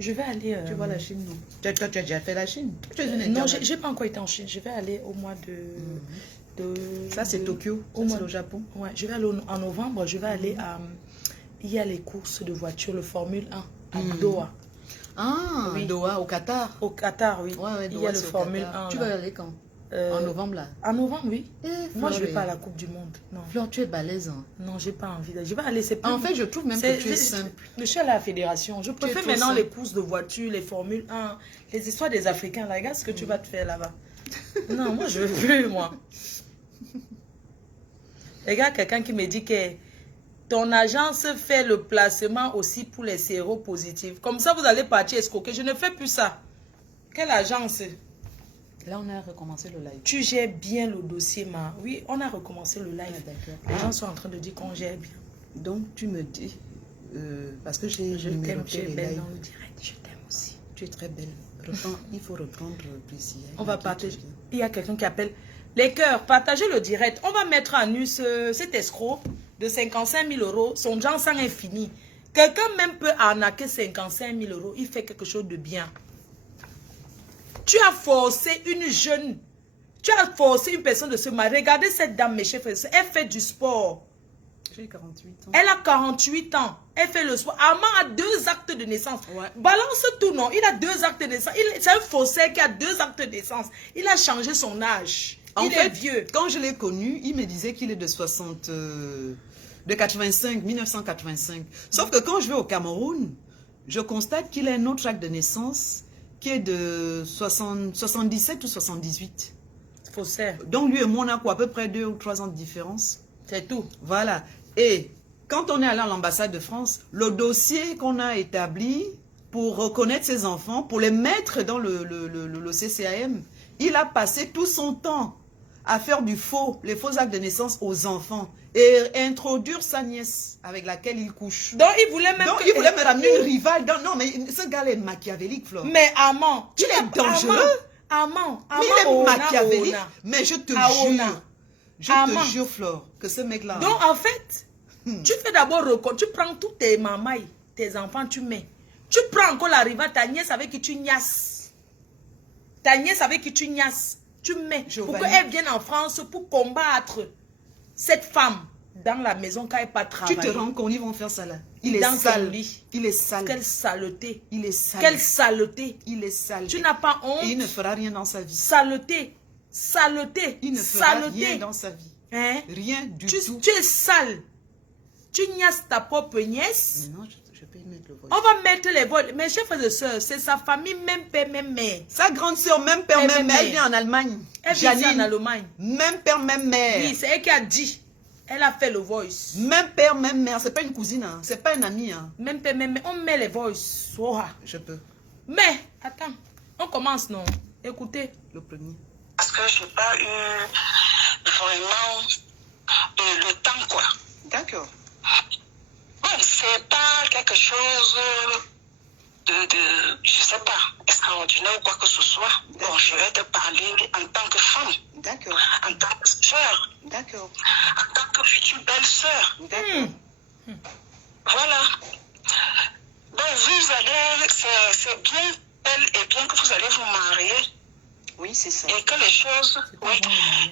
Je vais aller... Tu vois la Chine d'où? Tu as déjà fait la Chine? Tu es une Non, internationale. j'ai pas encore été en Chine. Je vais aller au mois Ça, c'est Tokyo. Au mois c'est au Japon. Ouais, je vais aller en novembre. Je vais aller à... Il y a les courses de voitures, le Formule 1 à Doha. Ah, Oui. Doha, au Qatar. Au Qatar, oui. Ouais, Il y Doha, a le c'est au Formule Qatar. 1. Tu là. vas aller quand? En novembre, là. En novembre, oui. Moi, je ne vais Flore, pas à la Coupe du Monde. Non, Flore, tu es balèze. Hein. non, j'ai pas envie. Je vais aller. En fait, je trouve même que tu es simple. Je suis à la fédération. Je préfère trop maintenant simple. les courses de voitures, les Formule 1, les histoires des Africains. Là, regarde ce que tu vas te faire là-bas. Non, moi, je veux plus, moi. Regarde quelqu'un qui me dit que ton agence fait le placement aussi pour les séropositifs. Comme ça, vous allez partir escroquer. Je ne fais plus ça. Quelle agence? Là, on a recommencé le live. Tu gères bien le dossier, ma. Oui, on a recommencé le live. Ah, d'accord. Les gens sont en train de dire qu'on gère bien. Donc, tu me dis, parce que j'ai Je t'aime, tu numéroté es les belle lives. dans le direct. Je t'aime aussi. Tu es très belle. Il faut reprendre plaisir. On va partager. Il y a quelqu'un qui appelle les cœurs. Partagez le direct. On va mettre à nu cet escroc de 55 000 euros. Son genre sang est fini. Quelqu'un même peut arnaquer 55 000 euros. Il fait quelque chose de bien. Tu as forcé une jeune. Tu as forcé une personne de se marier. Regardez cette dame, mes chers frères. Elle fait du sport. J'ai 48 ans. Elle a 48 ans. Elle fait le sport. Armand a 2 actes de naissance. Ouais. Balance tout, non? Il a 2 actes de naissance. C'est un faussaire qui a 2 actes de naissance. Il a changé son âge. Il est vieux. Quand je l'ai connu, il me disait qu'il est de 1985. Sauf que quand je vais au Cameroun, je constate qu'il a un autre acte de naissance qui est de 77 ou 78. Faussaire. Donc lui et moi, on a quoi, à peu près 2 ou 3 ans de différence. C'est tout. Voilà. Et quand on est allé à l'ambassade de France, le dossier qu'on a établi pour reconnaître ses enfants, pour les mettre dans le CCAM, il a passé tout son temps à faire les faux actes de naissance aux enfants et introduire sa nièce avec laquelle il couche. Donc il voulait même Donc il voulait me ramener une rivale. Non, mais ce gars-là est machiavélique, Flore. Mais Armand, Il est dangereux. Armand, Mais il est machiavélique. Mais je te Armand. jure, Flore, que ce mec-là... Donc en fait, tu fais d'abord tu prends tous tes mamailles, tes enfants, tu mets. Tu prends encore la rivale, ta nièce avec qui tu niasses. Ta nièce avec qui tu niasses. Tu mets Giovanni. pour qu'elle vienne en France pour combattre cette femme dans la maison quand elle n'est pas Tu travailler. te rends compte, ils vont faire ça là. Il est Dans sale. son lit. Il est sale. Quelle saleté. Il est sale. Quelle saleté. Il est sale. Tu n'as pas honte. Et il ne fera rien dans sa vie. Saleté. Saleté. Il ne fera Saleté. rien dans sa vie. Hein? Rien du tout. Tu es sale. Tu niasses ta propre nièce. Mais non, je peux y mettre le voice. On va mettre les vols. Mes chers frères et sœurs, c'est sa famille, même père, même mère. Sa grande sœur, même père, même mère, elle vient en Allemagne. Elle vit ici en Janine, Allemagne. même père, même mère. Oui, c'est elle qui a dit. Elle a fait le voice. Même père, même mère. C'est pas une cousine, hein. C'est pas un ami. Hein. Même père, même mère. On met les voice. Oh. Je peux. Mais, attends. On commence, non? Écoutez. Le premier. Parce que je n'ai pas eu vraiment le temps, quoi. D'accord. Bon, c'est pas quelque chose je sais pas, extraordinaire ou quoi que ce soit. Bon, je vais te parler en tant que femme, D'accord. en tant que soeur, D'accord. en tant que future belle-sœur. D'accord. Voilà. Donc, vous allez, c'est bien, elle est bien que vous allez vous marier. Oui, c'est ça. Et que les choses, oui,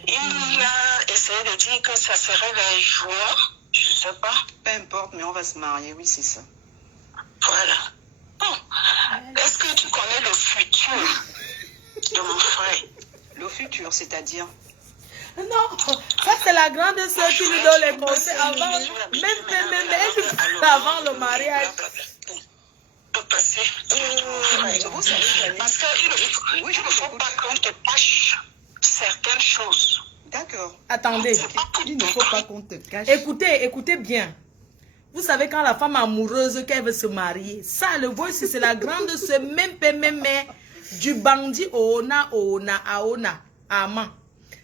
il a essayé de dire que ça serait les jours, je ne sais pas. Peu importe, mais on va se marier. Oui, c'est ça. Voilà. Bon, est-ce que tu connais le futur de mon frère? Le futur, c'est-à-dire? Non, ça c'est la grande sœur qui lui donne les conseils avant, même avant le mariage. De passer Vous savez, parce qu'il ne faut pas qu'on te cache certaines choses. D'accord. Attendez, Il ne faut pas qu'on te cache. écoutez bien. Vous savez quand la femme amoureuse qu'elle veut se marier, ça le voice c'est la grande sœur même du bandit Oona Aona Ama.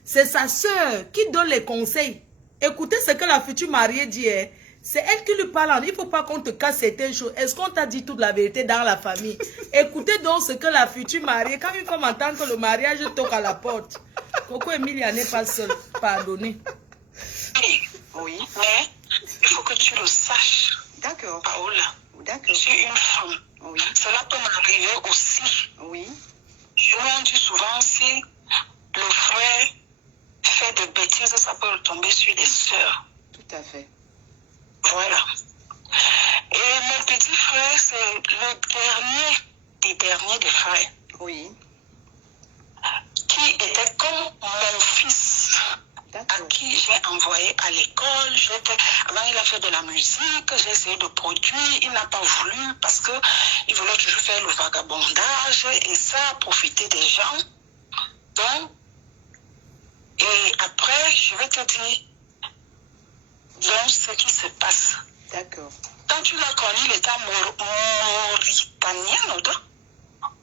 C'est sa sœur qui donne les conseils. Écoutez ce que la future mariée dit. Hein. C'est elle qui lui parle. Il ne faut pas qu'on te casse certaines choses. Est-ce qu'on t'a dit toute la vérité dans la famille? Écoutez donc ce que la future mariée, quand une femme entend que le mariage toque à la porte. Coco Emilia n'est pas seule. Pardonnez. Oui, mais il faut que tu le saches. D'accord. Paola, je D'accord. suis une femme. Oui. Cela peut m'arriver aussi. Oui. Chez nous, on dit souvent, si le frère fait des bêtises, ça peut retomber sur des sœurs. Tout à fait. Voilà. Et mon petit frère, c'est le dernier des frères. Oui. Qui était comme mon fils, à qui j'ai envoyé à l'école. Avant, il a fait de la musique, j'ai essayé de produire, il n'a pas voulu parce qu'il voulait toujours faire le vagabondage et ça, profiter des gens. Donc, et après, je vais te dire donc, ce qui se passe. D'accord. Quand tu l'as connu, il était mauritanien,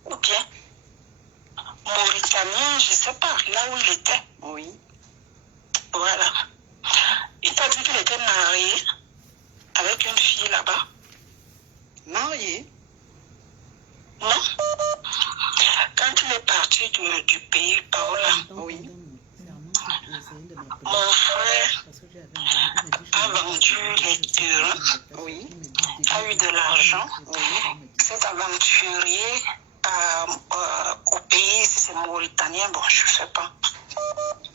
ou bien mauritanien, je ne sais pas, là où il était. Oui. Voilà. Il t'a dit qu'il était marié avec une fille là-bas. Marié? Non. Quand il est parti du pays, Paola, Oui. mon frère a vendu les terrains, Oui. a eu de l'argent, Oui. s'est aventurier au pays, si c'est mauritanien, bon, je ne sais pas.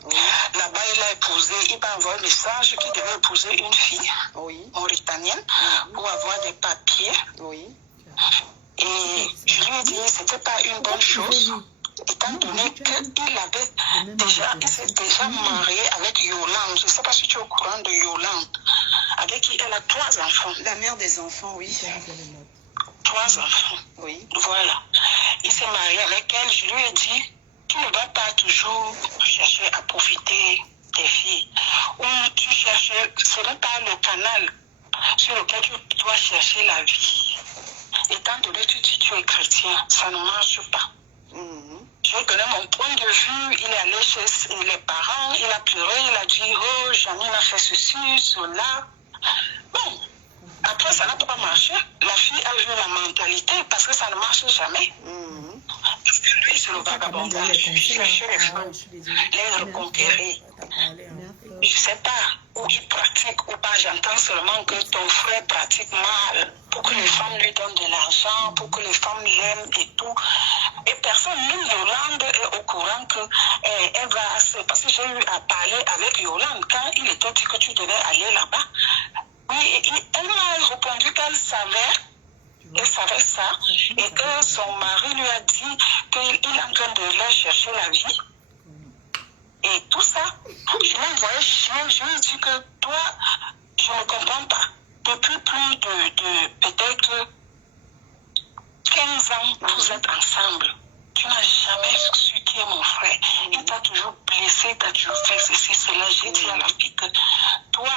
Oui. Là-bas, il a épousé, il m'a envoyé un message qu'il devait épouser une fille Oui. mauritanienne pour avoir des papiers. Oui. Et je lui ai dit que ce n'était pas une bonne chose, étant donné qu'il s'est déjà marié avec Yolande. Je ne sais pas si tu es au courant de Yolande, avec qui elle a 3 enfants. La mère des enfants, oui. 3 enfants. Oui. Voilà. Il s'est marié avec elle. Je lui ai dit, tu ne vas pas toujours chercher à profiter des filles. Ou tu cherches, ce n'est pas le canal sur lequel tu dois chercher la vie. Étant donné que tu dis que tu es chrétien, ça ne marche pas. Je connais mon point de vue. Il est allé chez les parents, il a pleuré, il a dit, oh, Janine a fait ceci, cela. Bon, après, ça n'a pas marché. La fille a eu la mentalité parce que ça ne marche jamais. Parce que lui, c'est le vagabondage. Chercher les femmes, les reconquérir. Je ne sais pas où il pratique ou pas. J'entends seulement que ton frère pratique mal pour que les femmes lui donnent de l'argent, pour que les femmes l'aiment et tout. Et personne, même Yolande, est au courant qu'elle va se... Parce que j'ai eu à parler avec Yolande quand il était dit que tu devais aller là-bas. Oui, elle m'a répondu qu'elle savait ça, et que son mari lui a dit qu'il est en train de leur chercher la vie. Et tout ça, je l'ai envoyé chier, je lui ai dit que toi, je ne comprends pas. Depuis plus de peut-être 15 ans, vous êtes ensemble. Tu n'as jamais su qui est mon frère. Il t'a toujours blessé, il t'a toujours fait ceci, cela. J'ai dit à la fille que toi,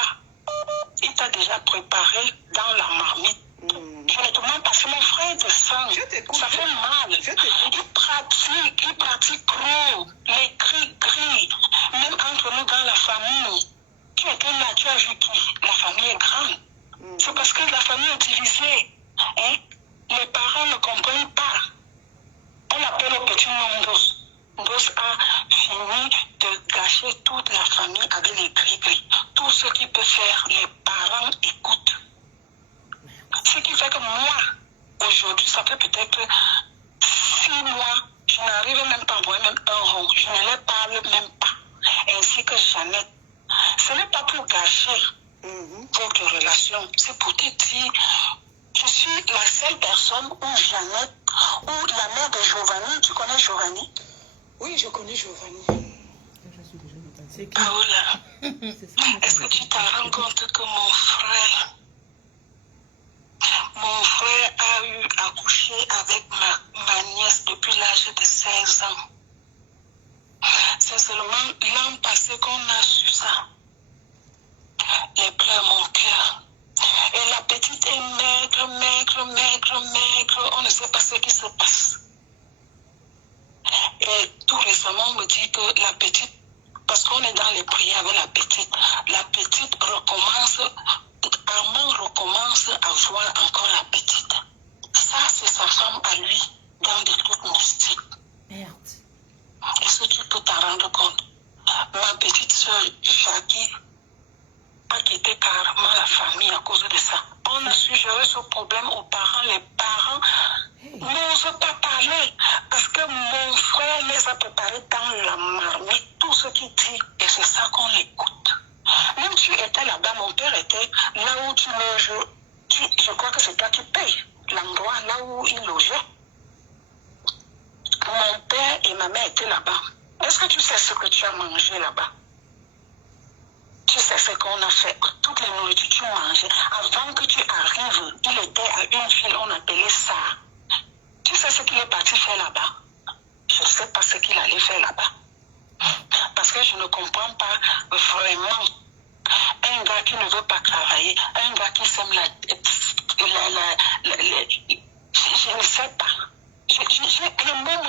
il t'a déjà préparé dans la marmite. Je ne te mens pas, c'est mon frère de sang. Ça fait mal. Il pratique gros, les cris gris, même entre nous dans la famille. Tu étais là, tu as vu qui? La famille est grande. C'est parce que la famille est divisée. Hein? Les parents ne comprennent pas. On appelle le petit Nondos. Nondos a fini de gâcher toute la famille avec les cris. Tout ce qu'il peut faire, les parents écoutent. Ce qui fait que moi, aujourd'hui, ça fait peut-être 6 mois, je n'arrive même pas à voir même un rond. Je ne les parle même pas. Ainsi que Jeannette. Ce n'est pas pour gâcher votre relation. C'est pour te dire, je suis la seule personne où Jeannette, ou la mère de Giovanni, tu connais Giovanni? Oui, je connais Giovanni. Paola, est-ce que tu te rends compte que mon frère a eu à coucher avec ma nièce depuis l'âge de 16 ans? C'est seulement l'an passé qu'on a su ça. Les pleurs mon cœur. Et la petite est maigre. On ne sait pas ce qui se passe. Et tout récemment, on me dit que la petite, parce qu'on est dans les prières avec la petite recommence, Armand recommence à voir encore la petite. Ça, c'est sa femme à lui, dans des trucs mystiques. Merde. Est-ce que tu peux t'en rendre compte? Ma petite soeur Jackie a quitté carrément la famille à cause de ça. On a su gérer ce problème aux parents. Les parents où il logeait. Mon père et ma mère étaient là-bas. Est-ce que tu sais ce que tu as mangé là-bas? Tu sais ce qu'on a fait. Toutes les nourritures que tu mangeais. Avant que tu arrives, il était à une ville, on appelait ça. Tu sais ce qu'il est parti faire là-bas? Je ne sais pas ce qu'il allait faire là-bas. Parce que je ne comprends pas vraiment un gars qui ne veut pas travailler, un gars qui sème je ne sais pas. Les mots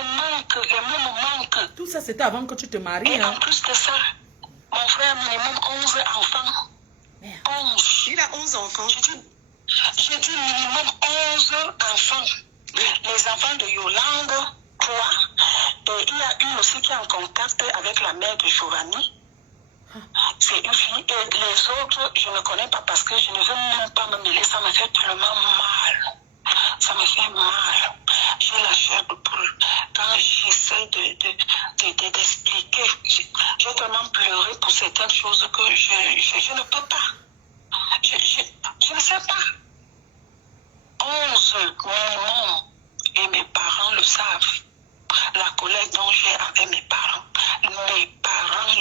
me manquent. Tout ça, c'était avant que tu te maries. Et Hein? en plus de ça, mon frère a minimum 11 enfants. Merde. 11. Il a 11 enfants. J'ai dit minimum 11 enfants. Les enfants de Yolande, 3. Et il y a une aussi qui est en contact avec la mère de Giovanni. C'est une fille. Et les autres, je ne connais pas parce que je ne veux même pas me mêler. Ça me fait tellement mal. Ça me fait mal. J'ai la chair de poule. Quand j'essaie d'expliquer, j'ai tellement pleuré pour certaines choses que je ne peux pas. Je ne sais pas. 11 minimum. Et mes parents le savent. La colère dont j'ai avec mes parents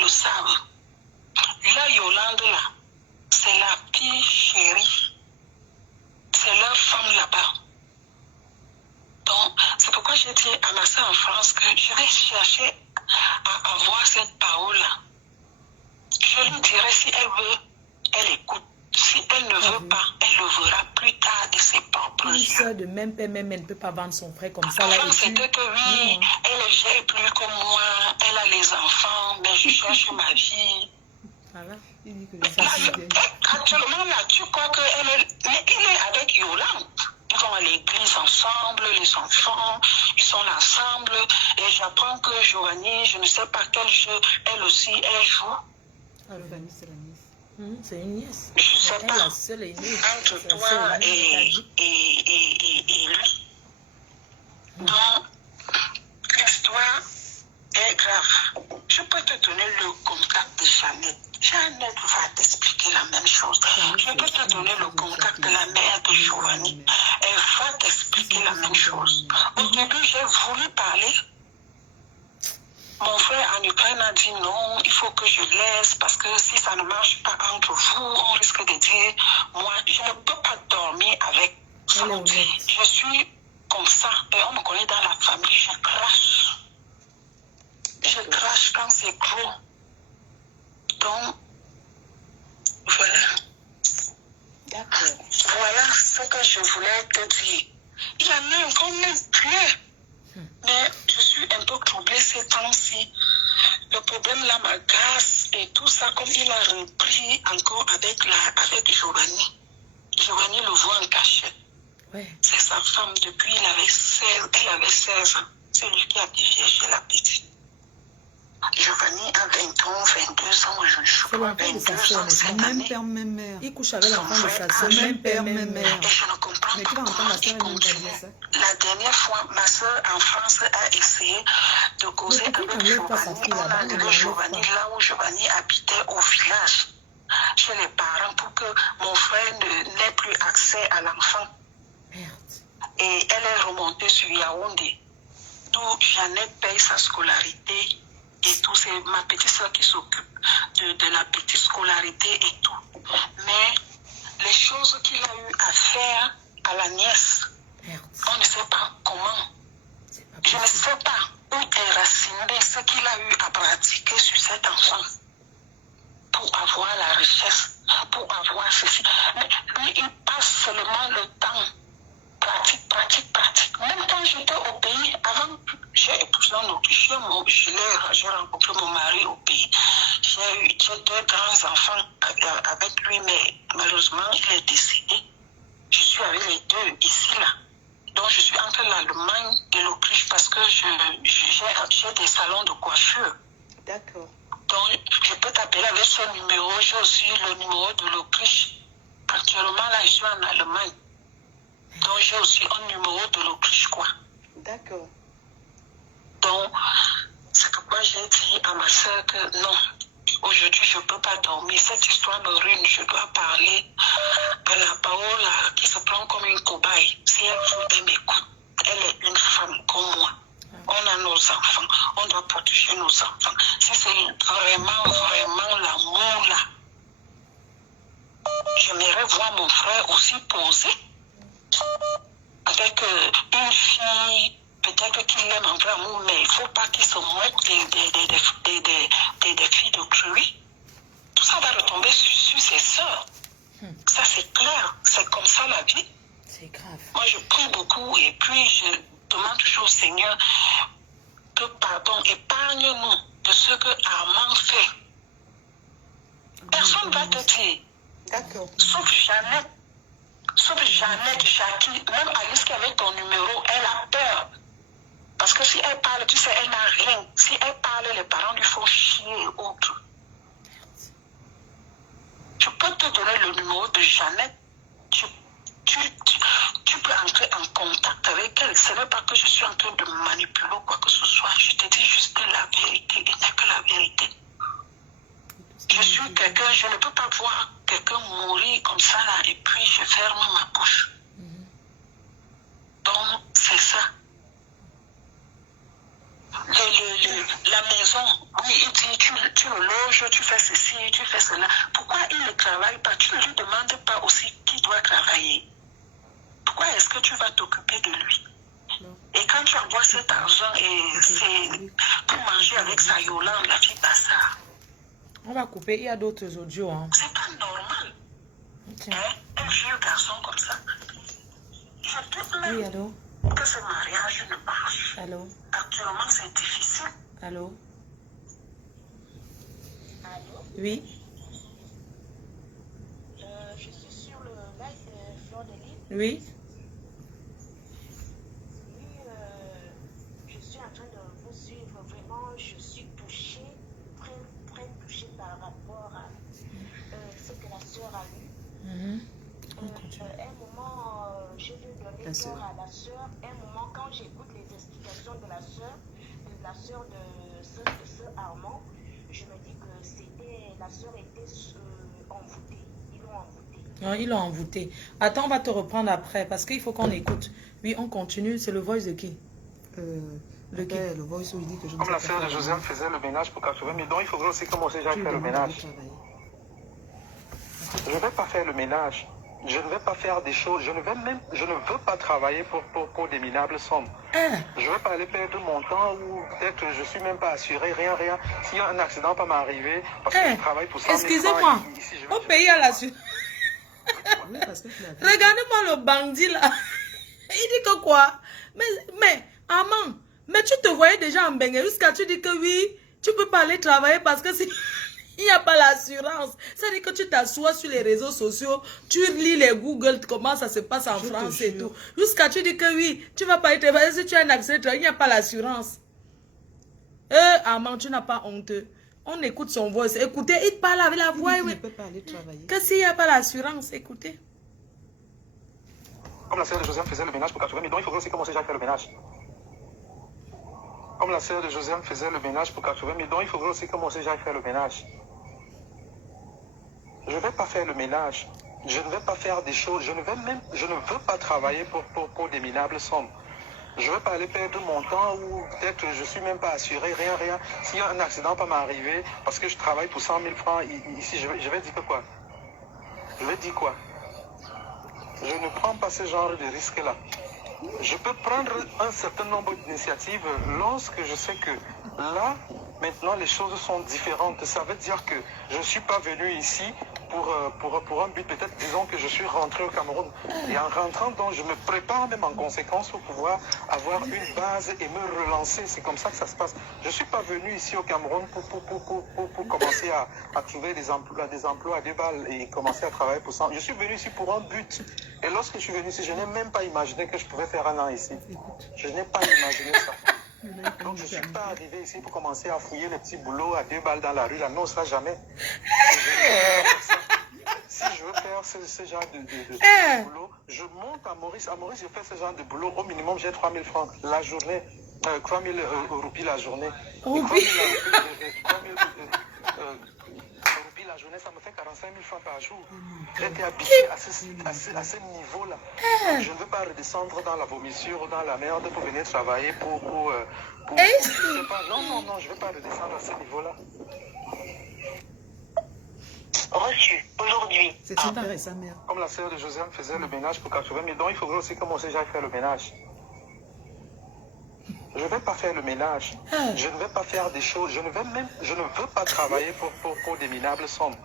le savent. La Yolande là, c'est la fille chérie. C'est leur femme là-bas. Donc, c'est pourquoi j'ai dit à ma soeur en France que je vais chercher à avoir cette parole-là. Je lui dirai si elle veut, elle écoute. Si elle ne veut pas, elle le verra plus tard de ses propres Une yeux. soeur de même père, même elle ne peut pas vendre son frère comme ça. Là, Avant, et c'était que oui, Non. elle ne gère plus comme moi, elle a les enfants, mais je cherche ma vie. Voilà. Il dit que les Là, enfants, actuellement, là, tu crois qu'elle est avec Yolande. Ils vont à l'église ensemble, les enfants, ils sont ensemble. Et j'apprends que Giovanni, je ne sais pas quel jeu, elle aussi, elle joue. le famille, c'est la nièce. C'est une nièce. Je sais Elle, pas. la seule aînée. Entre C'est la toi seule aînée, t'as dit. et lui. Donc, l'histoire est grave. Je peux te donner le contact de Jeannette. Jeannette va t'expliquer la même chose. Je peux te donner le contact de la mère de Giovanni. Elle va t'expliquer la même chose. Au début, j'ai voulu parler. Mon frère en Ukraine a dit non, il faut que je laisse parce que si ça ne marche pas entre vous, on risque de dire, moi, je ne peux pas dormir avec ça. Elle est honnête. Je suis comme ça et on me connaît dans la famille, je crache. Je crache quand c'est gros. Donc, voilà. D'accord. Voilà ce que je voulais te dire. Il y en a encore même plus. Mais je suis un peu troublée ces temps-ci. Le problème là m'agace et tout ça, comme il a repris encore avec Giovanni. Giovanni le voit en cachette. Ouais. C'est sa femme depuis elle avait 16 ans. C'est lui qui a dévié chez la petite. Giovanni a 20 ans, 22 ans, je crois, l'enfant de sa 22 sœur, ans n'est-ce cette pas? Même année. père, même mère. Il couche avec l'enfant de sa soeur. Même Même père, père, même même mère. mère. Et je ne comprends Mais pas tu vas entendre comment la soeur il elle-même pas continue. dire ça. La dernière fois, ma soeur en France a essayé de causer Mais pourquoi avec il n'enlève pas sa Giovanni. fille On là-bas? a Il amené l'enlève Giovanni pas. là où Giovanni habitait au village, chez les parents, pour que mon frère n'ait plus accès à l'enfant. Merde. Et elle est remontée sur Yaoundé, d'où Jeannette paye sa scolarité et tout. C'est ma petite soeur qui s'occupe de la petite scolarité et tout. Mais les choses qu'il a eu à faire à la nièce, Merde. on ne sait pas comment. C'est pas Je ne possible. sais pas où déraciner ce qu'il a eu à pratiquer sur cet enfant pour avoir la richesse, pour avoir ceci. Mais lui, il passe seulement le temps. Pratique. Même quand j'étais au pays, avant, j'ai épousé un Autrichien, j'ai rencontré mon mari au pays. J'ai 2 grands enfants avec lui, mais malheureusement, il est décédé. Je suis avec les 2 ici, là. Donc, je suis entre l'Allemagne et l'Autriche parce que j'ai des salons de coiffure. D'accord. Donc, je peux t'appeler avec ce numéro. J'ai aussi le numéro de l'Autriche. Actuellement, là, je suis en Allemagne. Donc, j'ai aussi un numéro de l'Autriche, quoi. D'accord. Donc, c'est pourquoi j'ai dit à ma soeur que non, aujourd'hui, je ne peux pas dormir. Cette histoire me ruine. Je dois parler à la Paola qui se prend comme une cobaye. Si elle veut, elle m'écoute. enfants. On doit protéger nos enfants. Si c'est vraiment, vraiment l'amour là, j'aimerais voir mon frère aussi poser avec une fille, peut-être qu'il aime en vrai amour, mais il ne faut pas qu'il se moque des filles de lui. Tout ça va retomber sur ses sœurs. Ça, c'est clair. C'est comme ça la vie. C'est grave. Moi, je prie beaucoup et puis je demande toujours au Seigneur que, pardon, épargne-nous de ce que Armand fait. Personne ne va te dire. D'accord. Sauf Jeannette, Jackie, même Alice qui avait ton numéro, elle a peur. Parce que si elle parle, tu sais, elle n'a rien. Si elle parle, les parents lui font chier et autres. Je peux te donner le numéro de Jeannette. Tu peux entrer en contact avec elle. Ce n'est pas que je suis en train de manipuler ou quoi que ce soit. Je te dis juste la vérité. Il n'y a que la vérité. Je suis quelqu'un, je ne peux pas voir quelqu'un mourir comme ça là et puis je ferme ma bouche. Donc, c'est ça. La maison, oui, il dit, tu le loges, tu fais ceci, tu fais cela. Pourquoi il ne travaille pas? Tu ne lui demandes pas aussi qui doit travailler. Pourquoi est-ce que tu vas t'occuper de lui? Et quand tu envoies cet argent et c'est pour manger avec sa Yolande, la fille passe ça. On va couper, il y a d'autres audios. Hein. C'est pas normal. Okay. Hein? Un vieux garçon comme ça. Je doute même Oui, allô? que ce mariage ne marche. Allô? Actuellement, c'est difficile. Allô? Allô? Oui? Je suis sur le live de Fleur de Lille. Oui? Oui, je suis en train de vous suivre. Vraiment, je suis touchée, très, très touchée par rapport à ce que la sœur a eu. Un moment, j'ai dû donner cœur à la sœur. Un moment, quand j'écoute les explications de la sœur de ce Armand, je me dis que la sœur était envoûtée. Ils l'ont envoûtée. Non, ils l'ont envoûté. Attends, on va te reprendre après parce qu'il faut qu'on écoute. Oui, on continue. C'est le voice de qui? Le voice où il dit que je ne Comme sais la pas sœur de faire Joseph faisait le ménage pour 80 000, donc il faudrait aussi que moi aussi j'aille faire le ménage. Je ne vais pas faire le ménage. Je ne vais pas faire des choses. Je ne veux pas travailler pour des minables sommes. Je ne vais pas aller perdre mon temps ou peut-être je ne suis même pas assuré, rien. S'il y a un accident pas m'arriver, parce que je travaille pour 100 000 excusez-moi, francs, au pays à la suite. Oui, parce que tu l'as dit. Regardez-moi le bandit là. Il dit que quoi? Mais, Armand, mais tu te voyais déjà en Bengue jusqu'à tu dis que oui, tu peux pas aller travailler parce que si il n'y a pas l'assurance. Ça dit que tu t'assois sur les réseaux sociaux, tu lis les Google, comment ça se passe en France et tout. Jusqu'à tu dis que oui, tu vas pas aller travailler si tu as un accident, il n'y a pas l'assurance. Armand, tu n'as pas honte. On écoute son voix. Écoutez, il parle avec la voix. Il ne peut pas aller travailler. Que s'il n'y a pas l'assurance, écoutez. Comme la sœur de Joseph faisait le ménage pour 80 000, donc il faudrait aussi que moi aussi j'aille faire le ménage. Comme la sœur de Joseph faisait le ménage pour 80 000, donc il faudrait aussi que moi aussi j'aille faire le ménage. Je ne vais pas faire le ménage. Je ne vais pas faire des choses. Je ne veux pas travailler pour des minables sommes. Je ne vais pas aller perdre mon temps ou peut-être je ne suis même pas assuré, rien. S'il y a un accident pas m'arriver parce que je travaille pour 100 000 francs ici, je vais dire que quoi? Je vais dire quoi? Je ne prends pas ce genre de risque-là. Je peux prendre un certain nombre d'initiatives lorsque je sais que là, maintenant, les choses sont différentes. Ça veut dire que je ne suis pas venu ici pour un but, peut-être, disons que je suis rentré au Cameroun. Et en rentrant, donc, je me prépare même en conséquence pour pouvoir avoir une base et me relancer. C'est comme ça que ça se passe. Je ne suis pas venu ici au Cameroun pour commencer à trouver des emplois à 2 balles et commencer à travailler pour ça. Je suis venu ici pour un but. Et lorsque je suis venu ici, je n'ai même pas imaginé que je pouvais faire un an ici. Je n'ai pas imaginé ça. Donc je ne suis pas arrivé ici pour commencer à fouiller les petits boulots à 2 balles dans la rue. Là, non, ça jamais. Si je veux faire ce genre de boulot, je monte à Maurice. À Maurice, je fais ce genre de boulot. Au minimum, j'ai 3 000 francs la journée. 3 000 roupies la journée. 3 000 roupies la journée, ça me fait 45 000 francs par jour. J'ai été habitué à ce niveau-là. Je ne veux pas redescendre dans la vomissure ou dans la merde pour venir travailler je sais pas. Non, je ne veux pas redescendre à ce niveau-là. Reçu aujourd'hui. C'est son père et sa mère. Comme la sœur de Josiane faisait le ménage pour 80 000, donc il faudrait aussi que moi aussi j'aille faire le ménage. Je ne vais pas faire le ménage. Je ne vais pas faire des choses. Je ne veux pas travailler pour des minables sommes.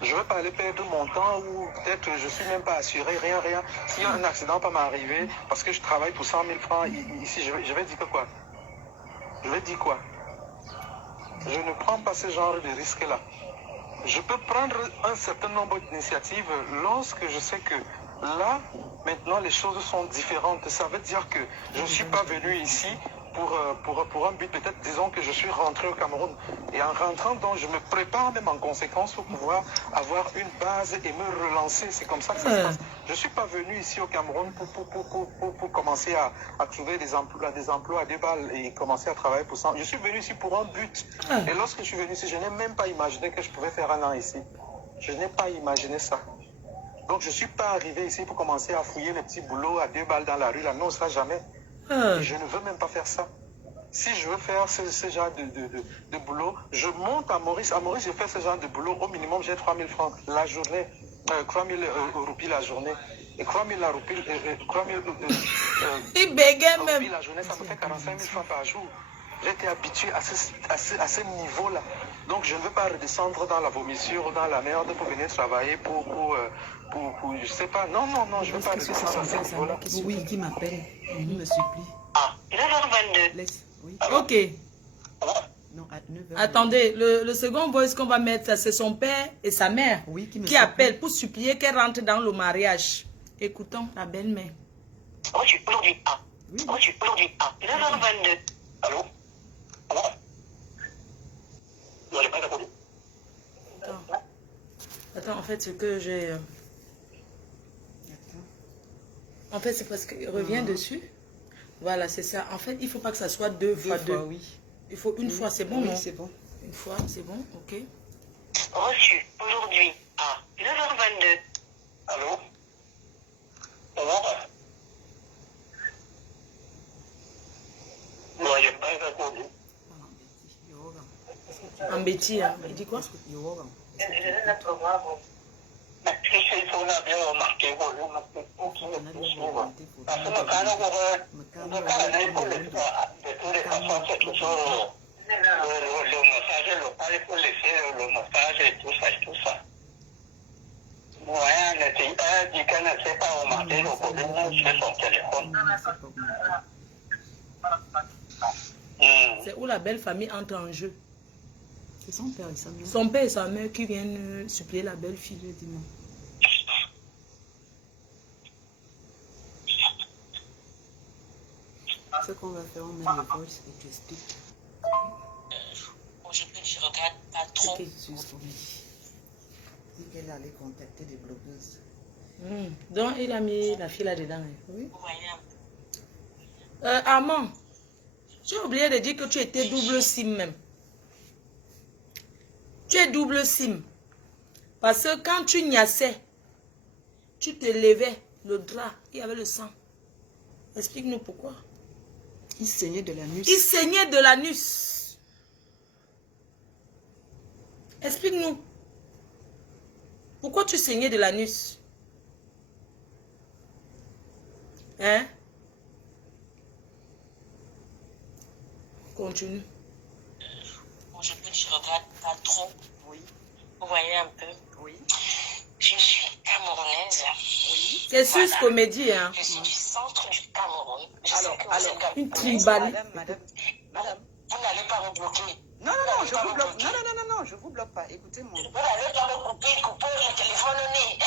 Je ne veux pas aller perdre mon temps ou peut-être je ne suis même pas assuré, rien. S'il y a un accident pas m'arriver, parce que je travaille pour 100 000 francs ici, je vais dire quoi? Je vais dire quoi? Je ne prends pas ce genre de risque-là. Je peux prendre un certain nombre d'initiatives lorsque je sais que là, maintenant, les choses sont différentes. Ça veut dire que je ne suis pas venu ici pour un but, peut-être, disons que je suis rentré au Cameroun. Et en rentrant, donc, je me prépare même en conséquence pour pouvoir avoir une base et me relancer. C'est comme ça que ça se passe. Je ne suis pas venu ici au Cameroun pour commencer à trouver des emplois à 2 balles et commencer à travailler pour ça. Je suis venu ici pour un but. Et lorsque je suis venu ici, je n'ai même pas imaginé que je pouvais faire 1 an ici. Je n'ai pas imaginé ça. Donc, je ne suis pas arrivé ici pour commencer à fouiller les petits boulots à 2 balles dans la rue. Là, non, ça jamais. Et je ne veux même pas faire ça. Si je veux faire ce genre de boulot, je monte à Maurice. À Maurice, je fais ce genre de boulot. Au minimum, j'ai 3 000 francs la journée. 3 000 roupies la journée. Et 3 000 roupies la journée, ça me fait 45 000 francs par jour. J'ai été habitué à ce niveau-là. Donc, je ne veux pas redescendre dans la vomissure ou dans la merde pour venir travailler je sais pas. Non, je ne veux pas redescendre à ce niveau-là. Oui, qui m'appelle. Il me supplie. 9h22. Laisse. Oui. Ok. Non, à 9h. Attendez, le second voice qu'on va mettre, c'est son père et sa mère Oui, qui appellent pour supplier qu'elle rentre dans le mariage. Écoutons la belle-mère. Reçu aujourd'hui. Oui. Reçu aujourd'hui. 9h22. Allô? Non, j'ai pas répondu. Attends, en fait, ce que j'ai... En fait, c'est parce qu'il revient dessus. Voilà, c'est ça. En fait, il ne faut pas que ça soit 2 fois 2. Oui. Il faut une fois, c'est bon, Oui, non? c'est bon. Une fois, c'est bon, ok. Reçu aujourd'hui à 9h22. Allô? Ça va? Non, j'ai pas répondu. En bêtise, hein. Il dit quoi? Il faut bien remarquer parce que de toutes les façons, c'est toujours le massage local, il faut laisser le massage et tout ça. Moyen ne dit qu'elle ne sait pas remarquer le problème sur son téléphone. C'est où la belle famille entre en jeu. C'est son père et sa mère. Son père et sa mère qui viennent supplier la belle fille. Je dis non. Ce qu'on va faire, on met le voice et tu expliques. Aujourd'hui, je regarde pas trop. Ok, juste pour lui. Dit qu'elle allait contacter des blogueuses. Donc, il a mis la fille là-dedans. Hein. Oui. Vous voyez un peu. Armand, j'ai oublié de dire que tu étais double SIM même. Tu es double SIM. Parce que quand tu gnassais, tu te levais le drap, il y avait le sang. Explique-nous pourquoi. Il saignait de l'anus. Il saignait de l'anus. Explique-nous. Pourquoi tu saignais de l'anus? Hein? Continue. Aujourd'hui, je regarde pas trop. Oui. Vous voyez un peu. Oui. Je suis camerounaise. Oui. C'est Sus Comédie, hein? Je suis du centre du Cameroun. Je sais que vous êtes Une tribale. Madame. Vous n'allez pas me bloquer. Non, je vous bloque. Non, je vous bloque pas. Écoutez-moi. Vous n'allez pas me couper le téléphone au nez.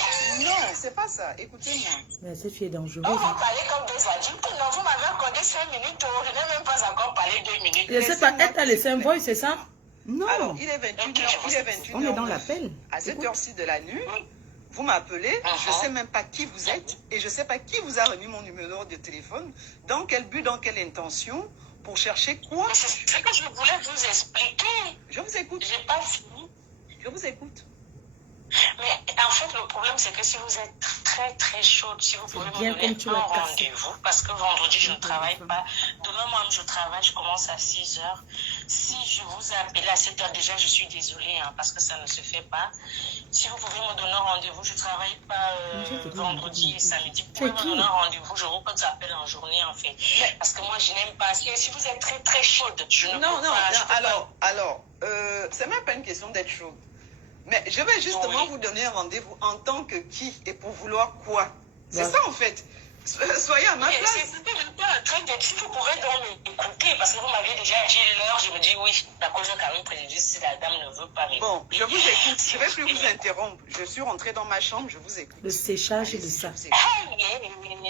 Non, c'est pas ça. Écoutez-moi. Mais cette fille est dangereuse. On va Hein? parler comme des adultes. Non, vous m'avez accordé 5 minutes. Je n'ai même pas encore parlé 2 minutes. Je sais pas, elle t'a laissé un voice, c'est ça? Non. Alors, il est 21h. On est dans l'appel. À cette heure-ci de la nuit, vous m'appelez, je ne sais même pas qui vous êtes et je ne sais pas qui vous a remis mon numéro de téléphone, dans quel but, dans quelle intention, pour chercher quoi. Mais c'est ce que je voulais vous expliquer. Je vous écoute. J'ai pas fini. Je vous écoute. Mais en fait, le problème, c'est que si vous êtes très très chaude, si vous pouvez me bien donner comme tu un l'as cassé. rendez-vous, parce que vendredi, je ne travaille pas. Demain, moi, je travaille, je commence à 6 heures. Si je vous ai appelé à 7 heures déjà, je suis désolée, hein, parce que ça ne se fait pas. Si vous pouvez me donner un rendez-vous, je ne travaille pas vendredi et samedi. Vous pouvez me donner un rendez-vous, je vous appelle en journée, en fait. Parce que moi, je n'aime pas. Si vous êtes très très chaude, je ne peux pas. Alors, c'est même pas une question d'être chaude. Mais je vais justement vous donner un rendez-vous en tant que qui et pour vouloir quoi. C'est ça en fait. Soyez à ma place. C'est pas un train d'être. Si vous pouvez donc m'écouter, parce que vous m'aviez déjà dit l'heure, je me dis oui, d'accord, j'ai quand même préjudice si la dame ne veut pas m'écouter. Bon, je vous écoute. Je ne vais plus vous interrompre. Je suis rentrée dans ma chambre, je vous écoute. Le séchage et de ça.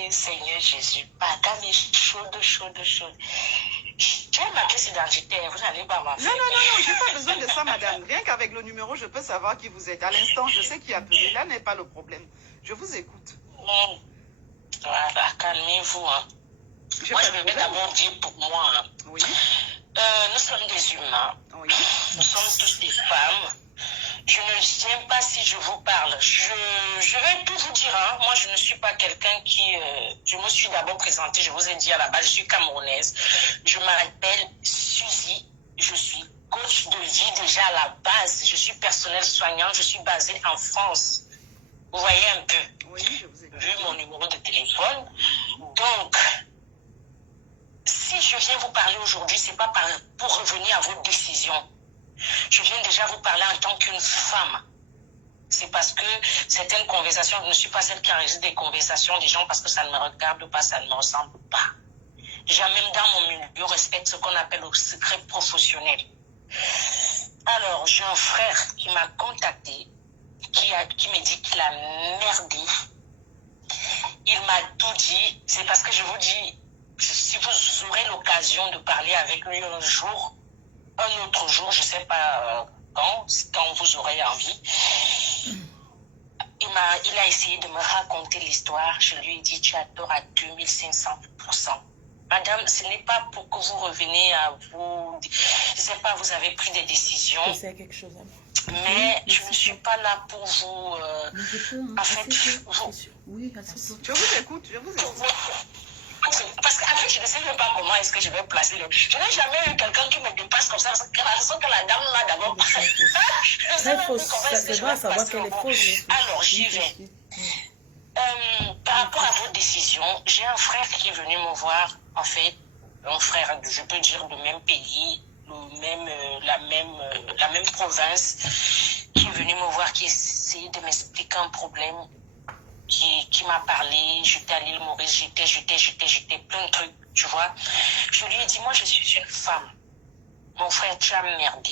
Seigneur Jésus, madame est chaude. J'ai ma pièce d'identité, vous n'allez pas m'en faire. Non, j'ai pas besoin de ça, madame. Rien qu'avec le numéro, je peux savoir qui vous êtes. À l'instant, je sais qui a appelé. Là n'est pas le problème. Je vous écoute. Voilà, calmez-vous. Hein. Moi, je vais d'abord dire pour moi. Hein. Oui. Nous sommes des humains. Oui. Nous sommes tous des femmes. Je ne sais pas si je vous parle. Je vais tout vous dire. Hein. Moi, je ne suis pas quelqu'un qui... je me suis d'abord présentée, je vous ai dit à la base, je suis camerounaise. Je m'appelle Suzy. Je suis coach de vie déjà à la base. Je suis personnel soignant. Je suis basée en France. Vous voyez un peu. Oui, je vous ai vu mon numéro de téléphone. Donc, si je viens vous parler aujourd'hui, ce n'est pas pour revenir à vos décisions. Je viens déjà vous parler en tant qu'une femme. C'est parce que certaines conversations, je ne suis pas celle qui enregistre des conversations des gens parce que ça ne me regarde pas, ça ne me ressemble pas. Jamais dans mon milieu, je respecte ce qu'on appelle le secret professionnel. Alors, j'ai un frère qui m'a contacté, qui me dit qu'il a merdé. Il m'a tout dit. C'est parce que je vous dis, si vous aurez l'occasion de parler avec lui un jour, un autre jour, je ne sais pas quand vous aurez envie, il a essayé de me raconter l'histoire. Je lui ai dit, tu as tort à 2500%. Madame, ce n'est pas pour que vous reveniez à vous... Je ne sais pas, vous avez pris des décisions. Je sais quelque chose à moi. Mais je ne suis pas là pour vous... en fait, oui, assez je vous écoute. Parce qu'en fait, je ne sais même pas comment est-ce que je vais placer le... Je n'ai jamais eu quelqu'un qui me dépasse comme ça. Parce que la façon que la dame m'a d'abord... Très fausse. C'est vrai à savoir qu'elle est fausse. Alors, j'y vais. Par rapport à vos décisions, j'ai un frère qui est venu me voir, en fait, un frère, je peux dire, du même pays, la même province, qui est venu me voir, qui essayait de m'expliquer un problème, qui m'a parlé. J'étais à l'île Maurice, j'étais plein de trucs, tu vois. Je lui ai dit, moi, je suis une femme. Mon frère, tu as merdé.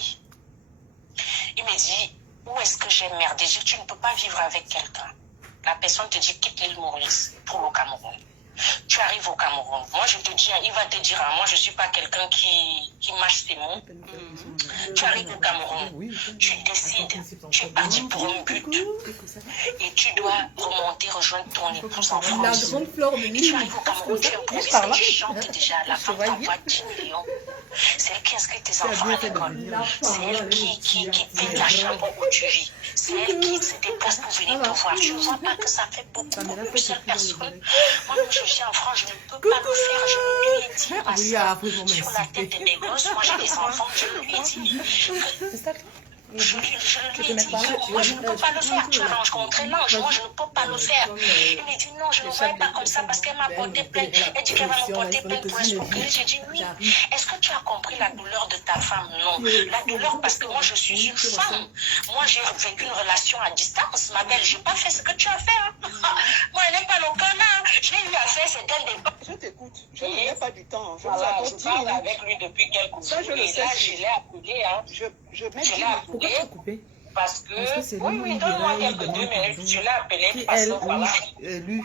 Il me dit, où est-ce que j'ai merdé? Je dis, tu ne peux pas vivre avec quelqu'un. La personne te dit, quitte l'île Maurice pour le Cameroun. Tu arrives au Cameroun. Moi, je te dis, il va te dire, moi, je ne suis pas quelqu'un qui mâche ses mots. Tu arrives au Cameroun, tu décides, tu es parti pour un but. Et tu dois remonter, rejoindre ton épouse en France. Et tu arrives au Cameroun, tu improvises, tu chantes déjà, la femme t'envoie 10 millions. C'est elle qui inscrit tes enfants à l'école. C'est elle qui paye la chambre où tu vis. C'est elle qui se déplace pour venir te voir. Je ne vois pas que ça fait beaucoup pour seule personne. Moi, je suis en France, je ne peux pas le faire. Je lui ai dit, ma soeur, sur la tête de mes gosses, moi j'ai des enfants, je lui ai dit. Je lui ai dit, moi je ne peux pas le faire. Tu as rencontré l'ange, moi je ne peux pas le faire. Il me dit non, je ne voyais pas comme ça parce qu'elle m'a porté plainte. Elle dit qu'elle va me porter plainte pour escroquerie. J'ai dit oui. Est-ce que tu as compris la douleur de ta femme? Non. La douleur parce que moi je suis une femme. Moi j'ai vécu une relation à distance, ma belle. Je n'ai pas fait ce que tu as fait. Hein. Moi elle n'est pas le canard. Je l'ai eu à faire, c'est un débat. Je t'écoute. Je n'ai pas du temps. Je voilà, je parle avec lui depuis quelques jours. Ça, je le sais. Là, je l'ai appelé. Hein. Je l'ai Pourquoi tu as coupé? Parce que, oui, donne-moi quelques 2 minutes. Je l'ai appelé parce que voilà. Lui.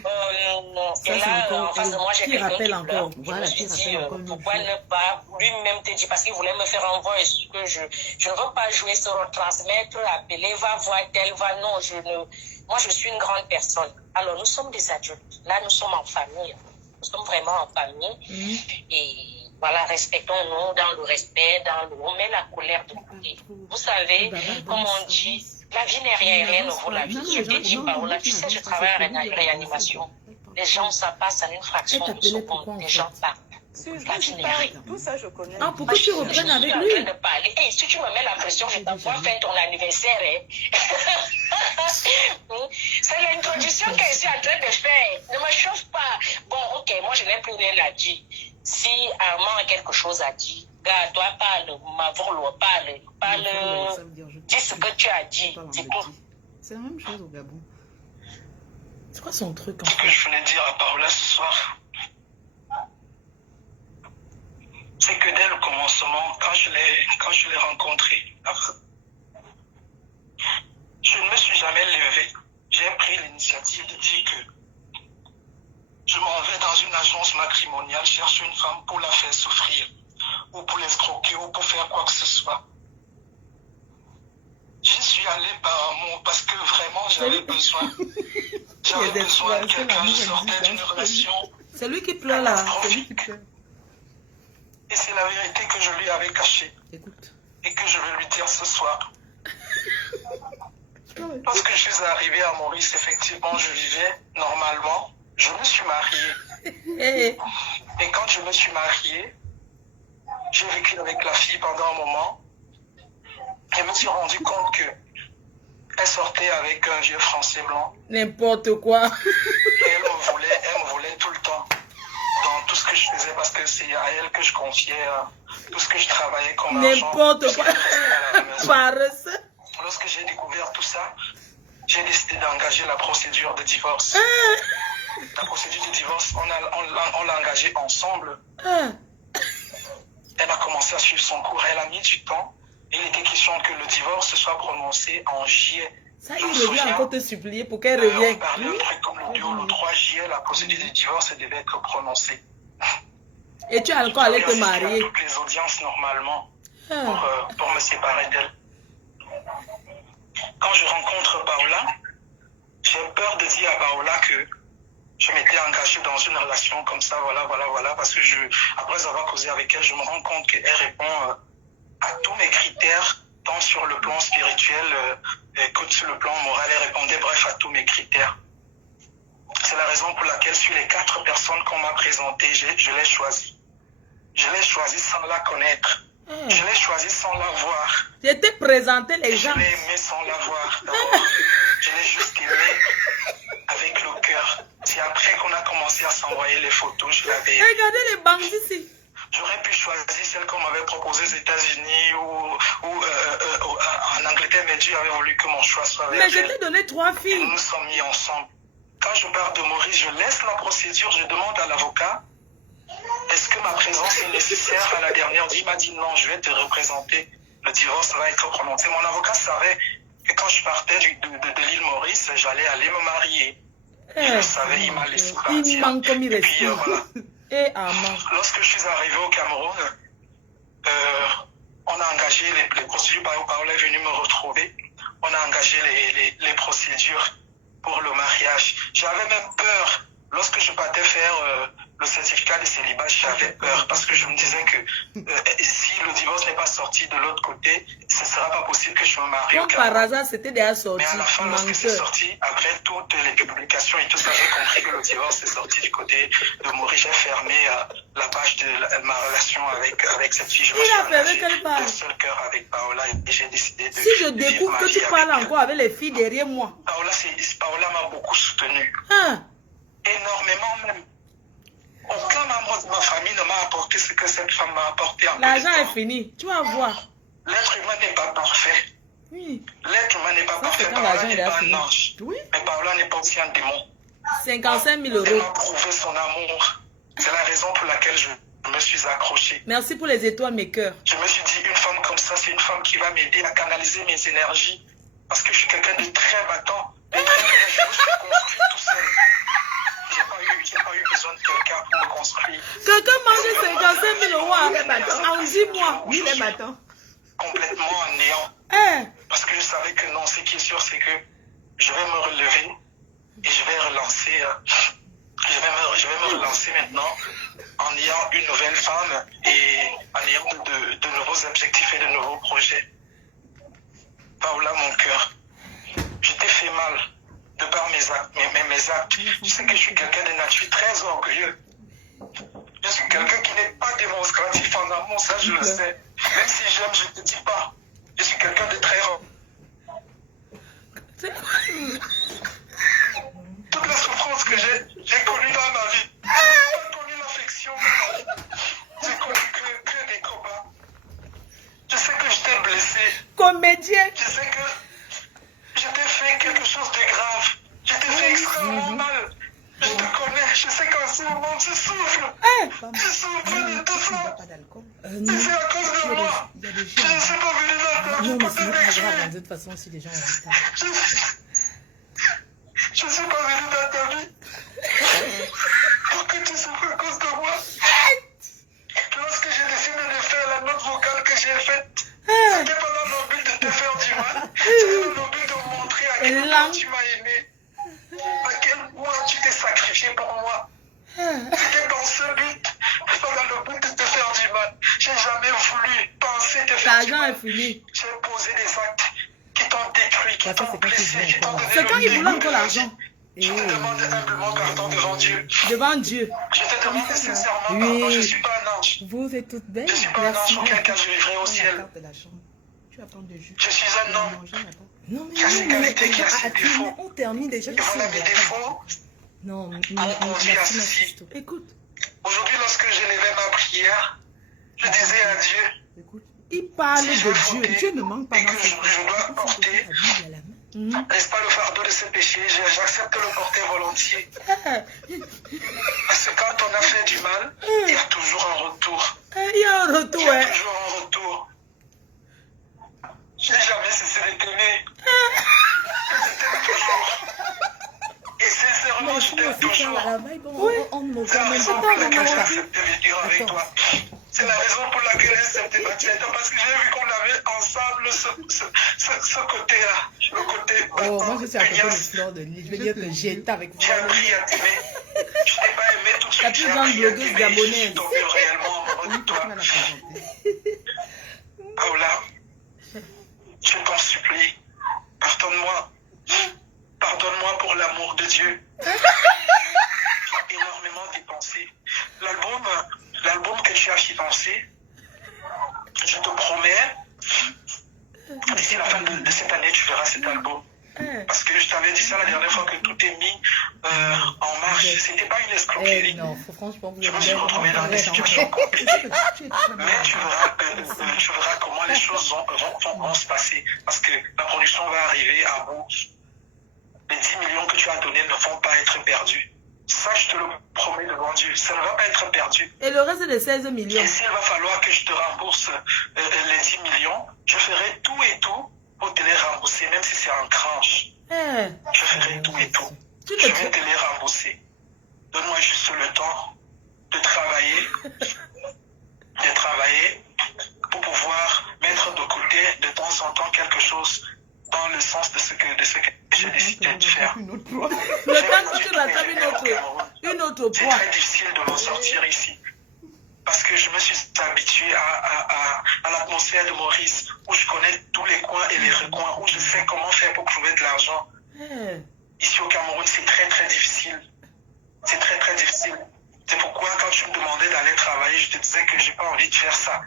Et là, en face de moi, j'ai quelqu'un qui pleure. Voilà, je me suis dit, pourquoi ne pas lui-même te dire, parce qu'il voulait me faire un voice, que je ne veux pas jouer sur retransmettre, appeler, va voir tel, va, non, moi je suis une grande personne. Alors nous sommes des adultes, là nous sommes en famille, nous sommes vraiment en famille, et voilà, respectons-nous dans le respect, on met la colère de côté. Vous savez, comme on dit, La vie n'est rien, rien ne vaut la vie. Je t'ai dit, Paola, tu sais, je travaille en réanimation. Les gens, ça passe en une fraction de seconde. Les gens partent. La vie n'est rien. Tout ça, je connais. Ah, pourquoi tu reprennes avec Je lui? suis en train de parler. Hey, si tu me mets la pression, je t'envoie faire ton anniversaire. Hein. C'est l'introduction que je suis en train de faire. Ne me chauffe pas. Bon, ok, moi, je n'ai plus rien à dire. Si Armand a quelque chose à dire, gars, toi, parle. Mavolo, parle. Dis ce que tu as dit. C'est tout. C'est la même chose au Gabon. C'est quoi son truc en Ce que fait? je voulais dire à Paola ce soir, c'est que dès le commencement, quand je l'ai rencontrée, je ne me suis jamais levé. J'ai pris l'initiative de dire que je m'en vais dans une agence matrimoniale chercher une femme pour la faire souffrir, ou pour l'escroquer, ou pour faire quoi que ce soit. J'y suis allé par amour parce que vraiment j'avais besoin. J'avais besoin de quelqu'un, je sortais d'une relation. C'est lui qui pleure là. C'est lui qui pleure. Et c'est la vérité que je lui avais cachée Écoute. et que je veux lui dire ce soir. Lorsque je suis arrivé à Maurice, effectivement, je vivais normalement. Je me suis marié. Hey. Et quand je me suis marié, j'ai vécu avec la fille pendant un moment. Et je me suis rendu compte que elle sortait avec un vieux français blanc. N'importe quoi. Et elle me voulait tout le temps. Dans tout ce que je faisais, parce que c'est à elle que je confiais tout ce que je travaillais comme argent. N'importe quoi. Paresse. Lorsque j'ai découvert tout ça, j'ai décidé d'engager la procédure de divorce. La procédure de divorce, on l'a engagée ensemble. Elle a commencé à suivre son cours. Elle a mis du temps. Il était question que le divorce soit prononcé en juillet. Ça, il revient encore te supplier pour qu'elle revienne. On parlait un truc comme le 3 juillet, la procédure de divorce devait être prononcée. Et tu es encore allé te J'ai assisté marier. à toutes les audiences normalement pour me séparer d'elle. Quand je rencontre Paola, j'ai peur de dire à Paola que je m'étais engagé dans une relation comme ça, voilà, parce que après avoir causé avec elle, je me rends compte qu'elle répond à tous mes critères, tant sur le plan spirituel que sur le plan moral. Elle répondait bref à tous mes critères. C'est la raison pour laquelle sur les 4 personnes qu'on m'a présentées, je l'ai choisie. Je l'ai choisie sans la connaître. Je l'ai choisie sans la voir. Je t'ai présenté les gens. Je l'ai aimée sans la voir d'abord. Je l'ai juste aimée avec le cœur. C'est après qu'on a commencé à s'envoyer les photos, je l'avais aimée. Regardez les bandits ici. J'aurais pu choisir celle qu'on m'avait proposée aux États-Unis ou en Angleterre, mais Dieu avait voulu que mon choix soit avec Mais je elle. t'ai donné 3 Et filles. nous nous sommes mis ensemble. Quand je pars de Maurice, je laisse la procédure, je demande à l'avocat, est-ce que ma présence est nécessaire à la dernière? Il m'a dit non, je vais te représenter. Le divorce va être prononcé. Mon avocat savait que quand je partais de l'île Maurice, j'allais aller me marier. Il le savait, il m'a laissé partir. Il manque comme il Et puis respire. voilà. Et Armand. Lorsque je suis arrivé au Cameroun, on a engagé les procédures. Paola est venue me retrouver. On a engagé les procédures pour le mariage. J'avais même peur. Lorsque je partais faire le certificat de célibat, j'avais peur parce que je me disais que si le divorce n'est pas sorti de l'autre côté, ce ne sera pas possible que je me marie au Comme par Cameroun. hasard, c'était déjà sorti. Mais à la fin, lorsque c'est Menteur. sorti, après toutes les publications et tout ça, j'ai compris que le divorce est sorti du côté de Maurice. J'ai fermé la page de ma relation avec cette fille. Je me Il suis a fermé engagé quelle page? d'un seul cœur avec Paola et j'ai décidé de Si je vivre découvre ma que tu vie parles avec elle. encore avec les filles derrière moi. Paola m'a beaucoup soutenu. Hein? Énormément même. Aucun membre de ma famille ne m'a apporté ce que cette femme m'a apporté en L'argent peu de est temps. fini. Tu vas voir. L'être humain n'est pas parfait. Oui. L'être humain n'est pas Ça, parfait. c'est quand Paola l'argent n'est est pas fini. un ange. Oui. Mais Paola n'est pas aussi un démon. 55 000 Elle euros. m'a prouvé son amour. C'est la raison pour laquelle je me suis accroché. Merci pour les étoiles, mes cœurs. Je me suis dit, une femme comme ça, c'est une femme qui va m'aider à canaliser mes énergies. Parce que je suis quelqu'un de très battant. De très courageux. Je me suis construit tout seul. J'ai pas eu besoin de quelqu'un pour me construire. Quelqu'un mange 55 000 euros en 10 mois. Oui, les matins. Complètement en néant. Hein? Parce que je savais que non, ce qui est sûr, c'est que je vais me relever et je vais relancer. Je vais me relancer maintenant en ayant une nouvelle femme et en ayant de nouveaux objectifs et de nouveaux projets. Paola, mon cœur, je t'ai fait mal de par mes actes. Mes actes. Je sais que je suis quelqu'un de nature très orgueilleux. Je suis quelqu'un qui n'est pas démonstratif en amour, ça je le sais. Même si j'aime, je ne te dis pas. Je suis quelqu'un de très rare. Toutes les souffrances que j'ai connues dans ma vie, je n'ai pas connu l'affection. J'ai connu que des combats. Je sais que je t'ai blessé. Comédien. Je sais que je t'ai fait quelque chose de grave. Je t'ai fait extrêmement mal. Je te connais. Je sais qu'en ce moment, tu souffres. Tu souffres de tout ça. C'est à cause de moi. Je ne suis pas venu dans ta vie Non, mais pour c'est te pas grave, détruire. de toute façon, si les gens ont retard. Je ne suis pas venu dans ta vie pour que tu souffres à cause de moi. Lorsque j'ai décidé de faire la note vocale que j'ai faite, c'était pas dans le but de te faire du mal. C'était dans le but de montrer à quel point tu m'as aimé. À quel point tu t'es sacrifié pour moi. C'était dans ce but, pas dans le but de te faire du mal. J'ai jamais voulu penser te faire du L'argent est mal. fini. J'ai posé des actes qui t'ont détruit, qui Ça, t'ont c'est quand blessé, il qui t'ont donné C'est quand il le voulait dégoût de encore la l'argent. vie. Je te demande humblement pardon devant Dieu. Devant Dieu. Je te demande sincèrement Oui. pardon. Je ne suis pas un ange. Vous êtes toutes belles. Je ne suis pas un ange Merci. auquel cas je vivrai au ciel. Tu vas prendre des jus. Je suis un homme Non, qui a ses qualités, qui a ses attends, défauts. on termine déjà. Et voilà mes défauts. Non, conduit à merci, ceci. merci. Écoute, Aujourd'hui, lorsque j'élevais ma prière, je disais à Dieu il parle Si je de veux Dieu. fauter Dieu ne manque pas et dans que ses je dois porter, n'est-ce pas, le fardeau de ce péché, j'accepte de le porter volontiers. Parce que quand on a fait du mal, il y a toujours un retour. Il y a un retour, Il y a hein. toujours un retour. Je n'ai jamais cessé de t'aimer. Je t'aime toujours. Et sincèrement, je t'aime toujours. C'est la raison pour laquelle j'ai accepté de vivre avec toi. C'est la raison pour laquelle j'ai accepté de vivre parce que j'ai vu qu'on avait ensemble ce côté-là. Le côté Oh, moi je suis à côté de pugnace. Fleur de Lys. Je veux dire que j'étais avec vous. J'ai appris à t'aimer. Je t'ai pas aimé tout de suite. La plus J'ai grande appris à blogueuse t'aimer. gabonaise. Je suis tombé réellement amoureux de toi. Paola, je t'en supplie, pardonne-moi. Pardonne-moi pour l'amour de Dieu. J'ai énormément dépensé. L'album que tu as financé, je te promets, d'ici la fin de cette année, tu verras cet album. Parce que je t'avais dit ça la dernière fois que tout est mis en marche. C'était pas une escroquerie. Non, franchement, vous Je me suis retrouvé dans des situations compliquées. Mais tu verras comment les choses vont se passer. Parce que la production va arriver à bout. Les 10 millions que tu as donnés ne vont pas être perdus. Ça, je te le promets devant Dieu. Ça ne va pas être perdu. Et le reste des 16 millions. Et s'il va falloir que je te rembourse les 10 millions, je ferai tout et tout pour te les rembourser, même si c'est en tranche. Je ferai tout et tout. Je vais te les rembourser. Donne-moi juste le temps de travailler pour pouvoir mettre de côté de temps en temps quelque chose dans le sens de ce que j'ai décidé de faire. Le temps que tu rattrapes une autre C'est poids. très difficile de m'en sortir ici. Parce que je me suis habitué à l'atmosphère de Maurice, où je connais tous les coins et les recoins, où je sais comment faire pour trouver de l'argent. Ici au Cameroun, c'est très très difficile. C'est très très difficile. C'est pourquoi quand tu me demandais d'aller travailler, je te disais que j'ai pas envie de faire ça.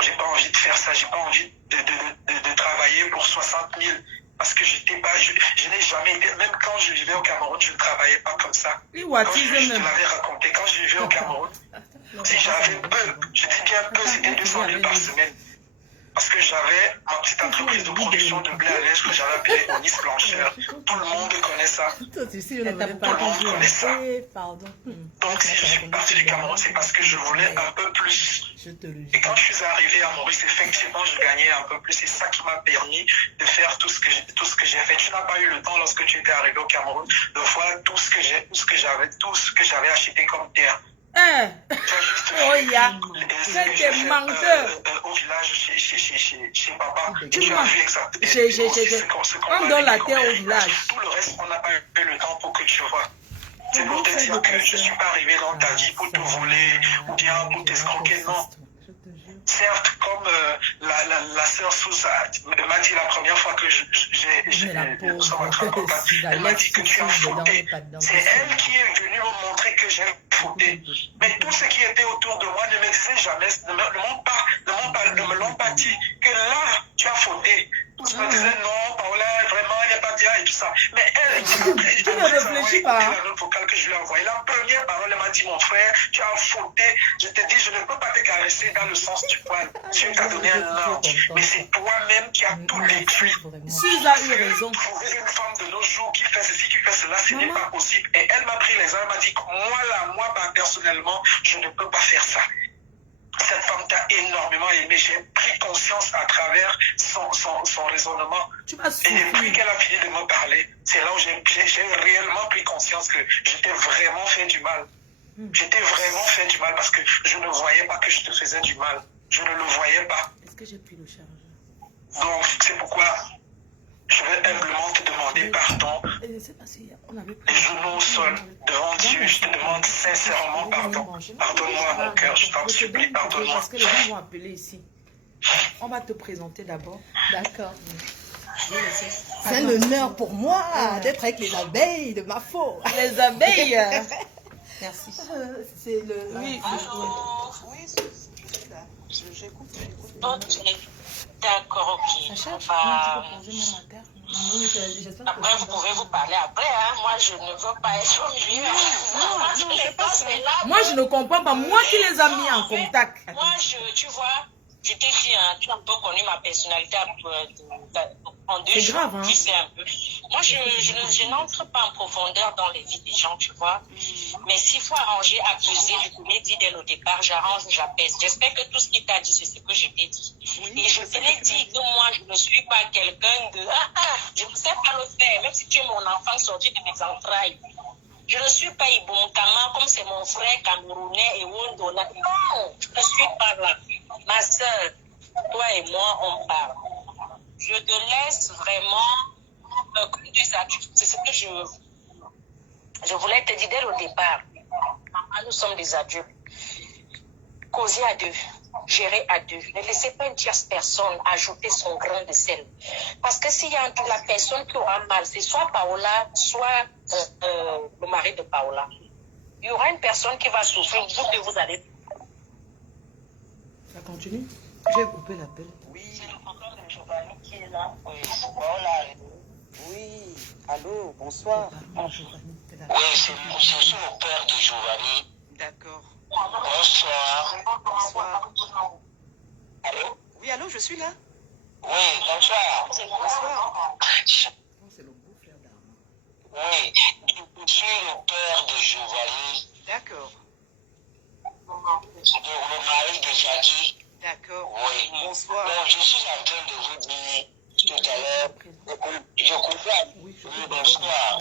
J'ai pas envie de faire ça, j'ai pas envie de travailler pour 60 000. Parce que je n'ai jamais été, même quand je vivais au Cameroun, je ne travaillais pas comme ça. Quand je te l'avais raconté, quand je vivais au Cameroun, si j'avais peu, je dis bien peu, c'était 200 000 par semaine. Parce que j'avais ma petite entreprise de production de blé à lèche que j'avais appelée Onis Blancheur. Tout le monde connaît ça. Tout le monde connaît ça. Donc si je suis parti du Cameroun, c'est parce que je voulais un peu plus. Et quand je suis arrivé à Maurice, effectivement, je gagnais un peu plus. C'est ça qui m'a permis de faire tout ce que j'ai fait. Tu n'as pas eu le temps, lorsque tu étais arrivé au Cameroun, de voir tout ce que j'avais acheté comme terre. Oh, ya. C'est des menteurs. Au village chez papa. Tu as vu exactement. On donne la terre au village. Tout le reste, on n'a pas eu le temps pour que tu vois. C'est pour te dire que je ne suis pas arrivé dans ta vie pour te voler ou bien pour t'escroquer, non. certes, comme la sœur Sousa m'a dit la première fois que nous sommes entrés en contact, elle m'a dit que tu as fauté. C'est elle qui est venue me montrer que j'ai fauté. Mais tous ceux qui étaient autour de moi ne me disaient jamais, ne me l'ont pas dit, que là, tu as fauté. Tous me disaient non, Paola, vraiment, elle n'est pas bien et tout ça. Mais elle, tu ne réfléchis pas. La note vocale que je lui ai envoyée, la première parole, elle m'a dit, mon frère, tu as fauté. Je te dis, je ne peux pas te caresser dans le sens du poil. Dieu t'a donné un ange. Mais c'est toi-même qui as tout détruit. Suze a eu raison. Trouver une femme de nos jours qui fait ceci, qui fait cela, ce n'est pas possible. Et elle m'a pris les armes, elle m'a dit, moi, personnellement, je ne peux pas faire ça. Cette femme t'a énormément aimé. J'ai pris conscience à travers son raisonnement. Tu vas Et depuis qu'elle a fini de me parler, c'est là où j'ai réellement pris conscience que j'étais vraiment fait du mal. J'étais vraiment fait du mal parce que je ne voyais pas que je te faisais du mal. Je ne le voyais pas. Est-ce que j'ai pris le chargeur? Donc, c'est pourquoi je vais humblement te demander pardon. Les genoux au sol, devant Dieu, je te demande sincèrement pardon. Pardonne-moi, mon cœur, je t'en supplie, pardonne-moi. Parce que les gens vont appeler ici. On va te présenter d'abord. D'accord. C'est un honneur pour moi d'être avec les abeilles de ma faute. Les abeilles. Merci. C'est le... Oui. Oui, je suis là. J'écoute. Ok. D'accord, ok. Après, vous pouvez vous parler après. Hein. Moi, je ne veux pas être au milieu. Moi, je ne comprends pas. Moi qui les a mis en contact. Moi, tu vois, je t'ai dit, hein, tu as un peu connu ma personnalité en 2 jours. Grave, hein. Tu sais un peu. Moi, je n'entre pas en profondeur dans les vies des gens, tu vois. Mais s'il faut arranger, accuser, je te l'ai dit dès le départ, j'arrange, j'apaise. J'espère que tout ce qu'il t'a dit, c'est ce que je t'ai dit. Et je te l'ai dit que moi, je ne suis pas quelqu'un de... je ne sais pas le faire, même si tu es mon enfant sorti de mes entrailles. Je ne suis pas Ibonkama comme c'est mon frère camerounais et Wondona. Non, je ne suis pas là. Ma soeur, toi et moi, on parle. Je te laisse vraiment, comme des adultes, c'est ce que je voulais te dire dès le départ. Nous sommes des adultes. Causer à deux, gérer à deux. Ne laissez pas une tierce personne ajouter son grain de sel. Parce que s'il y a la personne qui aura mal, c'est soit Paola, soit le mari de Paola. Il y aura une personne qui va souffrir, vous allez... Ça continue? J'ai coupé l'appel. Oui. C'est le problème de Giovanni qui est là. Oui. Voilà. Oui. Allô, bonsoir. Oui, c'est le père de Giovanni. D'accord. Bonsoir. Bonsoir. Allô? Oui, allô, je suis là. Oui, bonsoir. Bonsoir. C'est le beau frère d'Armand. Oui, je suis le père de Giovanni, D'accord. le mari de Jackie. D'accord. Oui. Bonsoir. Donc, je suis en train de vous dire tout à l'heure, je comprends. Oui, bonsoir.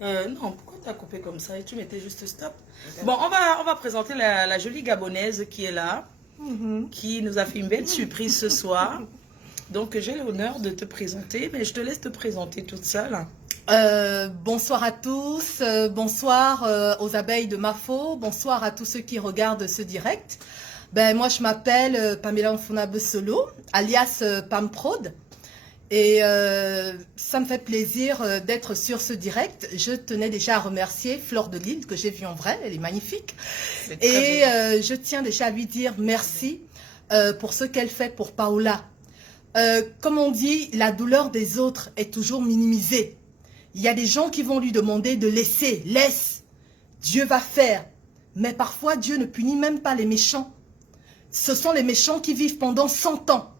Non, pourquoi tu as coupé comme ça et tu mettais juste stop? Bon, on va présenter la jolie Gabonaise qui est là, qui nous a fait une belle surprise ce soir. Donc, j'ai l'honneur de te présenter, mais je te laisse te présenter toute seule. Bonsoir à tous, bonsoir aux abeilles de Mafo, bonsoir à tous ceux qui regardent ce direct. Ben, moi, je m'appelle Pamela Mfunabe Solo, alias Pam Prod. Et ça me fait plaisir d'être sur ce direct. Je tenais déjà à remercier Fleur de Lille, que j'ai vue en vrai, elle est magnifique. Et je tiens déjà à lui dire merci pour ce qu'elle fait pour Paola. Comme on dit, la douleur des autres est toujours minimisée. Il y a des gens qui vont lui demander de laisser, laisse. Dieu va faire. Mais parfois, Dieu ne punit même pas les méchants. Ce sont les méchants qui vivent pendant 100 ans.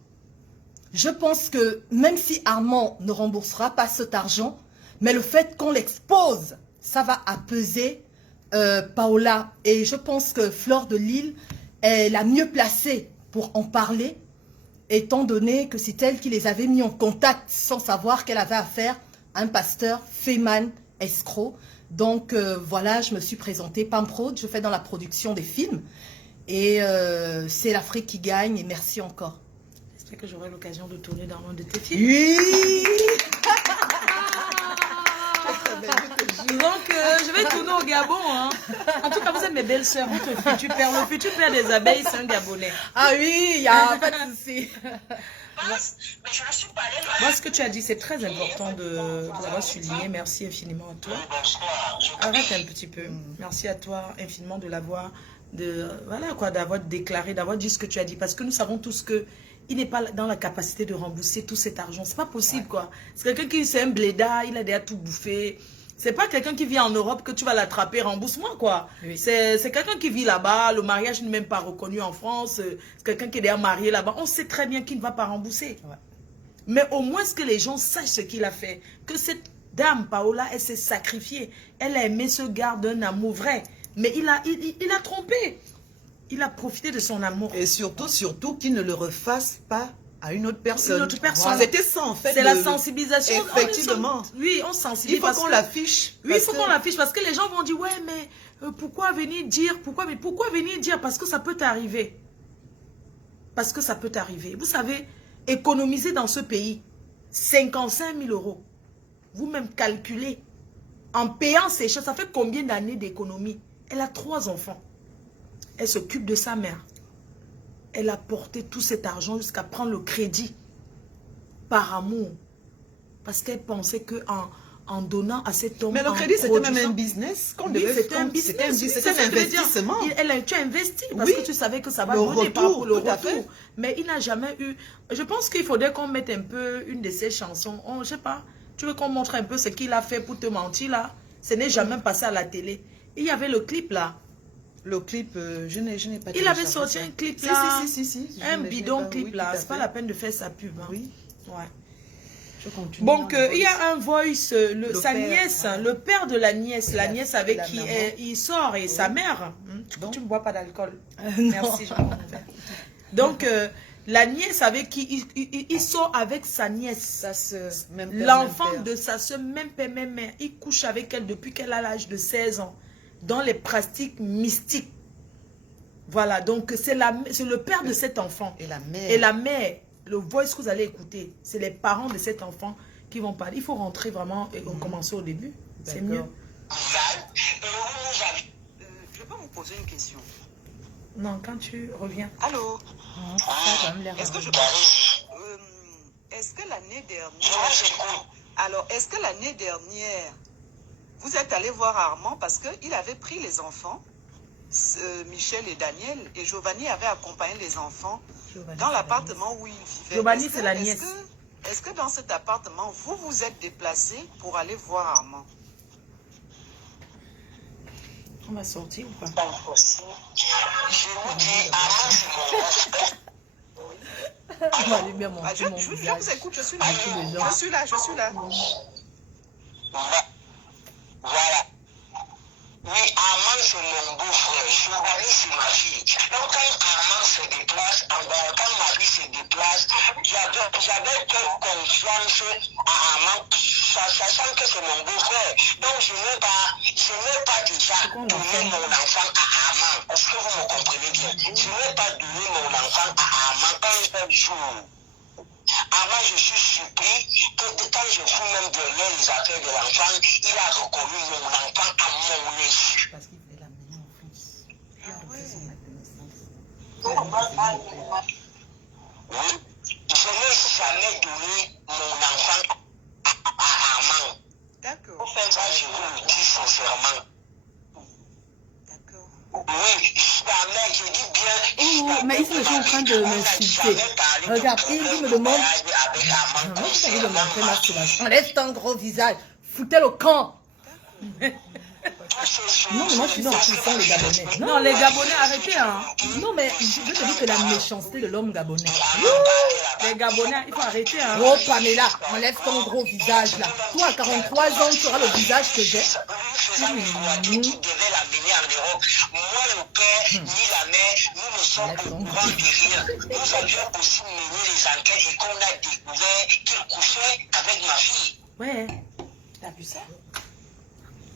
Je pense que même si Armand ne remboursera pas cet argent, mais le fait qu'on l'expose, ça va apaiser Paola. Et je pense que Fleur de Lille est la mieux placée pour en parler, étant donné que c'est elle qui les avait mis en contact sans savoir qu'elle avait affaire à un pasteur féman escroc. Donc voilà, je me suis présentée Pam Prod, je fais dans la production des films. Et c'est l'Afrique qui gagne et merci encore. J'espère que j'aurai l'occasion de tourner dans l'un de tes films. Oui. Je te Donc, je vais tourner au Gabon. Hein. En tout cas, vous êtes mes belles sœurs. Votre futur père, le futur père des abeilles, c'est un Gabonais. Ah oui, il n'y a pas de souci. Mais je ne suis pas allée loin. Moi, ce que tu as dit, c'est très important de l'avoir souligné. Merci infiniment à toi. Arrête un petit peu. Merci à toi infiniment de l'avoir, voilà quoi, d'avoir déclaré, d'avoir dit ce que tu as dit. Parce que nous savons tous que il n'est pas dans la capacité de rembourser tout cet argent. C'est pas possible quoi. C'est quelqu'un qui c'est un blédard, il a déjà tout bouffé. C'est pas quelqu'un qui vit en Europe que tu vas l'attraper, rembourse-moi quoi. Oui. C'est quelqu'un qui vit là-bas, le mariage n'est même pas reconnu en France. C'est quelqu'un qui est déjà marié là-bas. On sait très bien qu'il ne va pas rembourser. Ouais. Mais au moins que les gens sachent ce qu'il a fait. Que cette dame, Paola, elle s'est sacrifiée. Elle a aimé ce gars d'un amour vrai. Mais il a trompé. Il a profité de son amour. Et surtout qu'il ne le refasse pas à une autre personne. Une autre personne. Voilà. C'était ça en fait. C'est la sensibilisation. Effectivement. Oui, on sensibilise. Il faut qu'on l'affiche. Oui, il faut qu'on l'affiche parce que les gens vont dire, ouais, mais pourquoi venir dire, pourquoi venir dire, parce que ça peut t'arriver. Parce que ça peut t'arriver. Vous savez, économiser dans ce pays 55 000 euros. Vous-même calculez. En payant ces choses, ça fait combien d'années d'économie? Elle a 3 enfants. Elle s'occupe de sa mère. Elle a porté tout cet argent jusqu'à prendre le crédit par amour. Parce qu'elle pensait qu'en donnant à cet homme... Mais le crédit, c'était même un business qu'on devait c'était un business. C'était un investissement. Tu as investi parce que tu savais que ça va donner par rapport au retour. Mais il n'a jamais eu... Je pense qu'il faudrait qu'on mette un peu une de ses chansons. Je ne sais pas. Tu veux qu'on montre un peu ce qu'il a fait pour te mentir là? Ce n'est jamais passé à la télé. Il y avait le clip là. Le clip, je n'ai pas... Il avait sorti un clip là. Si. Un bidon clip là. C'est pas la peine de faire sa pub. Hein. Oui. Ouais. Je continue. Donc, il y a un voice, sa nièce, voilà. Le père de la nièce avec qui il sort et sa mère. Tu ne bois pas d'alcool. Merci, je m'en vais. Donc, la nièce avec qui il sort avec sa nièce. L'enfant de sa soeur, même père, même mère. Il couche avec elle depuis qu'elle a l'âge de 16 ans. Dans les pratiques mystiques. Voilà, donc c'est le père de cet enfant. Et la mère. Le voice que vous allez écouter, c'est les parents de cet enfant qui vont parler. Il faut rentrer vraiment et commencer au début. C'est mieux. Je peux vous poser une question? Non, quand tu reviens. Allô? Est-ce que je peux... est-ce que l'année dernière... Alors, est-ce que l'année dernière, vous êtes allé voir Armand parce qu'il avait pris les enfants, Michel et Daniel, et Giovanni avait accompagné les enfants dans l'appartement où ils vivaient. Giovanni, c'est la nièce. Est-ce que dans cet appartement, vous vous êtes déplacé pour aller voir Armand? On va sortir ou pas? Pas possible. Je vous dis, On va aller bien mon je vous écoute, je suis là. Je suis là. Voilà. Oui, Armand, c'est mon beau-frère. Giovanni, c'est ma fille. Donc, quand Armand se déplace, quand ma fille se déplace, j'avais confiance à Armand, sachant que c'est mon beau-frère. Donc, je n'ai pas déjà donné mon enfant à Armand. Est-ce que vous me comprenez bien? Je n'ai pas donné mon enfant à Armand un jour. Avant, je suis surpris que quand je fous même derrière les affaires de l'enfant, il a reconnu mon enfant à mon insu. Parce qu'il fait la même enfance. Oui, je n'ai jamais donné mon enfant à Armand. D'accord. Pour faire ça, je vous le dis sincèrement. Oui, jamais, je dis bien. Oh, mais ils sont déjà en train de m'insulter. Regarde, il me demande. Non, tu t'as dit de montrer ma soulage. Enlève ton gros visage. Foutez le camp. Non, mais moi je suis dans les Gabonais. Non, les Gabonais, arrêtez. Hein. Non, mais je veux te dire que la méchanceté de l'homme gabonais. Les Gabonais, il faut arrêter. Hein. Oh, Pamela, enlève ton gros visage là. Toi, à 43 ans, tu auras le visage que j'ai. Qui devait l'amener en Europe. Moi, le père, ni la mère, nous ne sommes au courant de rien. Nous avions aussi mené les enquêtes et qu'on a découvert qu'il couchait avec ma fille. Ouais. T'as vu ça?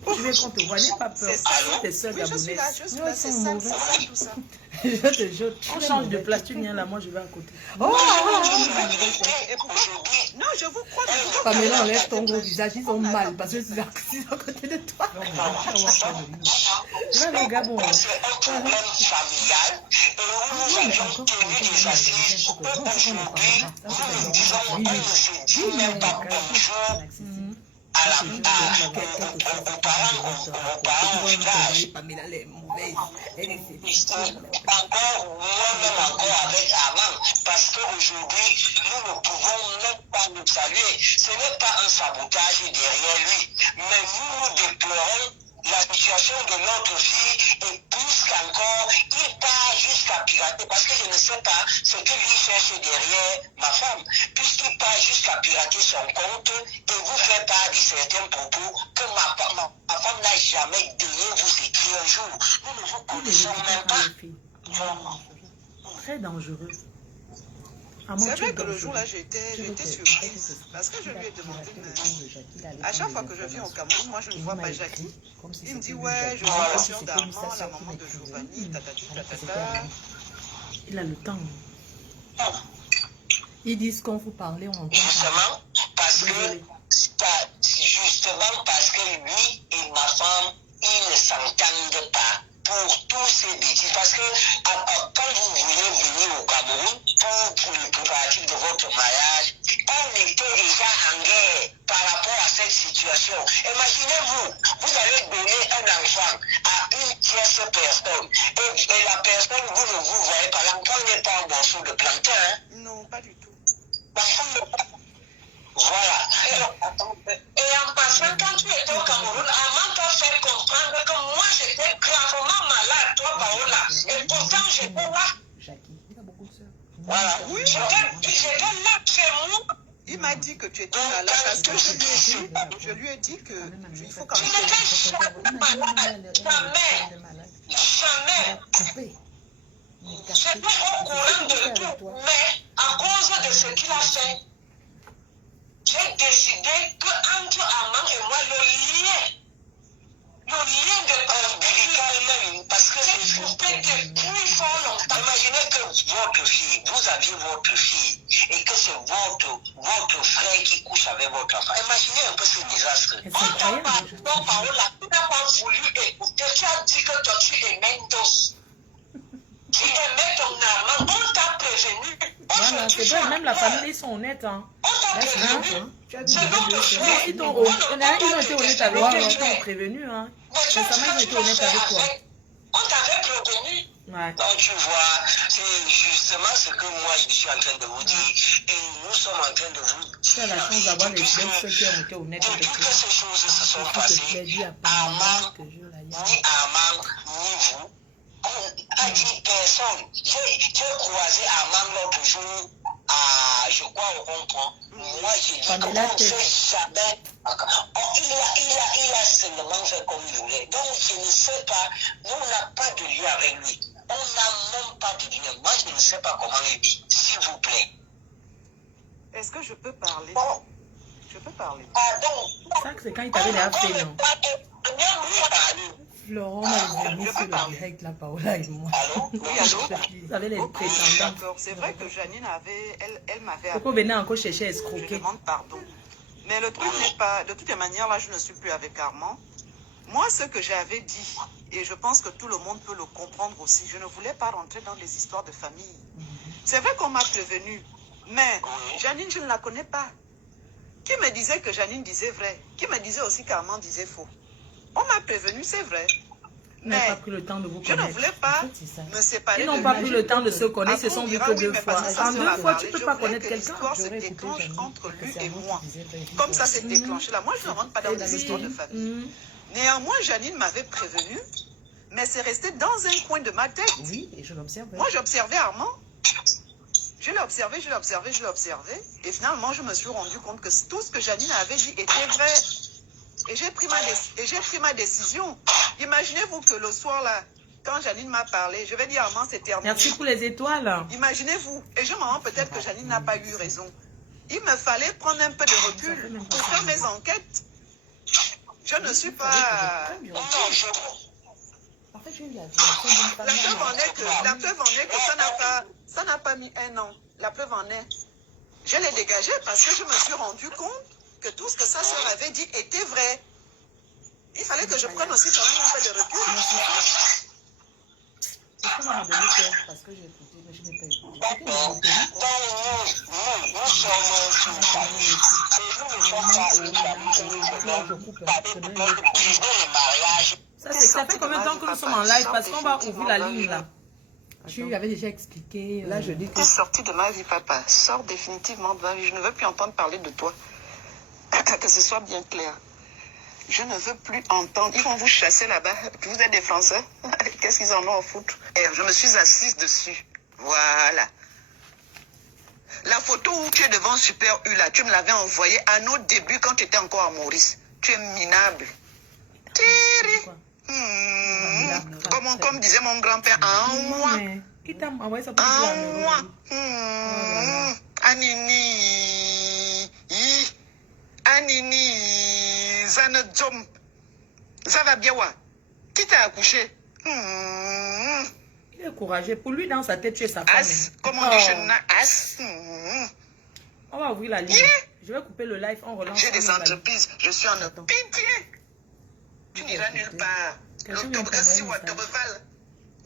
Tu veux qu'on te voit, n'aie pas peur. C'est ça, Ce sont tes soeurs oui, je suis là, gabonaises. c'est ça, c'est ça, tout ça. Je te jure. On change de place, tu viens là, moi je vais à côté. Oh, Et pourquoi? Non, je vous crois. Pamela, enlève ton gros visage, ils ont mal parce que tu es assis à côté de toi. Je vais aller au Gabon. C'est un problème familial et où nous avions tenu des assises où aujourd'hui, nous disons, on ne se dit même pas bonjour aux parents au village. Encore, moi-même encore avec Amman, parce qu'aujourd'hui, nous ne pouvons même pas nous saluer. Ce n'est pas un sabotage derrière lui, mais nous déplorons la situation de notre fille et plus qu'encore, il part jusqu'à pirater, parce que je ne sais pas ce que lui cherche derrière ma femme, puisqu'il part jusqu'à pirater son compte et vous fait part de certains propos que ma femme n'a jamais donné vous écrire un jour. Nous ne vous connaissons même pas. Très dangereuse. C'est vrai que le jour-là, j'étais surprise parce que je lui ai demandé, mais à chaque fois que je viens au Cameroun, moi je ne vois pas Jackie. Il me dit, ouais, je vois la soeur d'Armand, la maman de Giovanni, tatati, tatata. Il a le temps. Ils disent quand vous parlez, on entend pas. Justement parce que lui et ma femme, ils ne s'entendent pas pour tous ces bêtises. Parce que quand vous voulez venir au Cameroun pour le préparatif de votre mariage, on était déjà en guerre par rapport à cette situation. Imaginez-vous, vous allez donner un enfant à une tierce personne et la personne, vous ne vous voyez pas, l'enfant n'est pas un morceau de plantain. Hein? Non, pas du tout. Voilà. Et en passant, quand tu étais au Cameroun, Amman t'a fait comprendre que moi j'étais gravement malade, toi Paola. Et pourtant j'étais là. Voilà. Oui, J'étais là chez moi. il m'a dit que tu étais malade parce que je lui ai dit que il faut quand Je même. n'étais jamais malade. Jamais. J'étais au courant de tout. Mais à cause de ce qu'il a fait, j'ai décidé qu'entre Amman et moi, le lien de ombilical même, parce que j'ai coupé depuis fort longtemps. Imaginez que votre fille, vous aviez votre fille, et que c'est votre frère qui couche avec votre enfant. Imaginez un peu ce désastre. On t'a pas, Paola, tu n'as pas voulu écouter, tu as dit que toi tu aimais Dos. Tu aimais ton Armand, on t'a prévenu. Voilà, c'est vrai, même la famille, ils sont honnêtes. Hein. On t'a prévenu. C'est notre choix. Ils ont été honnêtes avec toi, ils t'ont prévenu. Hein. Récemment, ils ont été honnêtes avec toi. On t'avait prévenu. Ouais. Donc tu vois, c'est justement ce que moi je suis en train de vous dire. Et nous sommes en train de vous dire. Tu as la chance d'avoir les ceux qui ont été honnêtes avec Depuis toi. que ces choses se sont passées, Amman, ni Amman, ni vous, a dit personne. J'ai croisé Amman l'autre jour, je crois au rond-point. Moi, j'ai dit qu'on ne fait jamais. Il a seulement fait comme il voulait. Donc, je ne sais pas. Nous, on n'a pas de lien avec lui. On n'a même pas de lien. Moi, je ne sais pas comment il dit. S'il vous plaît. Est-ce que je peux parler? Bon. Je peux parler. Pardon. Ça, c'est quand il t'avait déjà fait, non? Florent est venu sur le direct, là, Paola et moi. Allô? Oui, allô? Vous avez les prétendants. D'accord, c'est vrai que Janine avait, elle m'avait Pourquoi venez encore chercher à Je escroquer? demande pardon. Mais le truc n'est pas... De toutes les manières, là, je ne suis plus avec Armand. Moi, ce que j'avais dit, et je pense que tout le monde peut le comprendre aussi, je ne voulais pas rentrer dans les histoires de famille. C'est vrai qu'on m'a prévenu, mais Janine, je ne la connais pas. Qui me disait que Janine disait vrai? Qui me disait aussi qu'Armand disait faux? On m'a prévenu, c'est vrai. Ils n'ont pas pris le temps de vous Je connaître. ne voulais pas me séparer Ils de n'ont pas lui. pris le temps de se connaître, Après, ils se sont on vus dira, que oui, deux mais fois. parce que ça En se 2 va fois, parler. tu ne peux Je pas voulais connaître que quelqu'un. l'histoire se déclenche entre lui et moi. Comme ça s'est déclenché là. Moi, je ne rentre pas dans les histoires de famille. Néanmoins, Janine m'avait prévenu, mais c'est resté dans un coin de ma tête. Oui, et je l'observe. Moi, j'observais Armand. Je l'ai observé. Et finalement, je me suis rendu compte que tout ce que Janine avait dit était vrai. Et j'ai pris ma décision. Imaginez-vous que le soir là, quand Janine m'a parlé, je vais dire Armand, c'est terminé. Merci pour les étoiles. Imaginez-vous. Et je me rends peut-être que Janine n'a pas eu raison. Il me fallait prendre un peu de recul pour faire mes enquêtes. Je ne suis pas... Non, je... En fait, j'ai eu la violation d'une femme. La preuve en est que ça n'a pas mis un an. La preuve en est. Je l'ai dégagé parce que je me suis rendu compte que tout ce que sa soeur avait dit était vrai. Il fallait que je prenne aussi quand même un peu de recul. Est-ce qu'on m'a donné peur parce que j'ai écouté, mais je n'ai pas écouté. C'était une Ça fait combien de temps que nous sommes en live? Parce qu'on va ouvrir la ligne là. Tu lui avais déjà expliqué. Là, je dis que... Tu es sorti de ma vie, papa. Sors définitivement de ma vie. Je ne veux plus entendre parler de toi. Que ce soit bien clair. Je ne veux plus entendre. Ils vont vous chasser là-bas. Vous êtes des Français. Qu'est-ce qu'ils en ont à foutre? Je me suis assise dessus. Voilà. La photo où tu es devant Super U, là, tu me l'avais envoyée à nos débuts quand tu étais encore à Maurice. Tu es minable. Thierry. Comme disait mon grand-père, en moi. Qui t'a envoyé ça? En moi. Anini. Anini. Zanadzom. Ça va bien, wa? Qui t'a accouché? Il est courageux. Pour lui, dans sa tête, tu es sa femme. As. Comment on dit chez nous? As. On va ouvrir la ligne. Je vais couper le live. On relance. J'ai des entreprises. Je suis en pitié. Tu n'iras nulle part. L'Octobre-ci, Ouattobreval.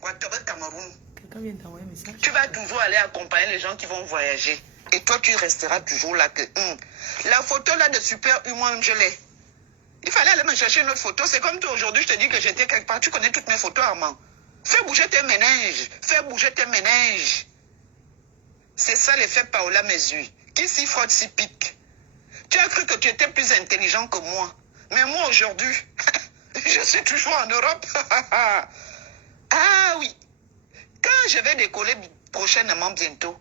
Ouattobreval, Cameroun. Quelqu'un vient t'envoyer un message. Tu vas toujours aller accompagner les gens qui vont voyager. Et toi, tu resteras toujours là que... La photo là de Super U, moi-même, je l'ai. Il fallait aller me chercher une autre photo. C'est comme toi, aujourd'hui, je te dis que j'étais quelque part. Tu connais toutes mes photos, Armand. Fais bouger tes méninges. Fais bouger tes méninges. C'est ça l'effet Paola Mesui. Qui s'y frotte, s'y pique. Tu as cru que tu étais plus intelligent que moi. Mais moi, aujourd'hui, je suis toujours en Europe. Ah oui. Quand je vais décoller prochainement, bientôt,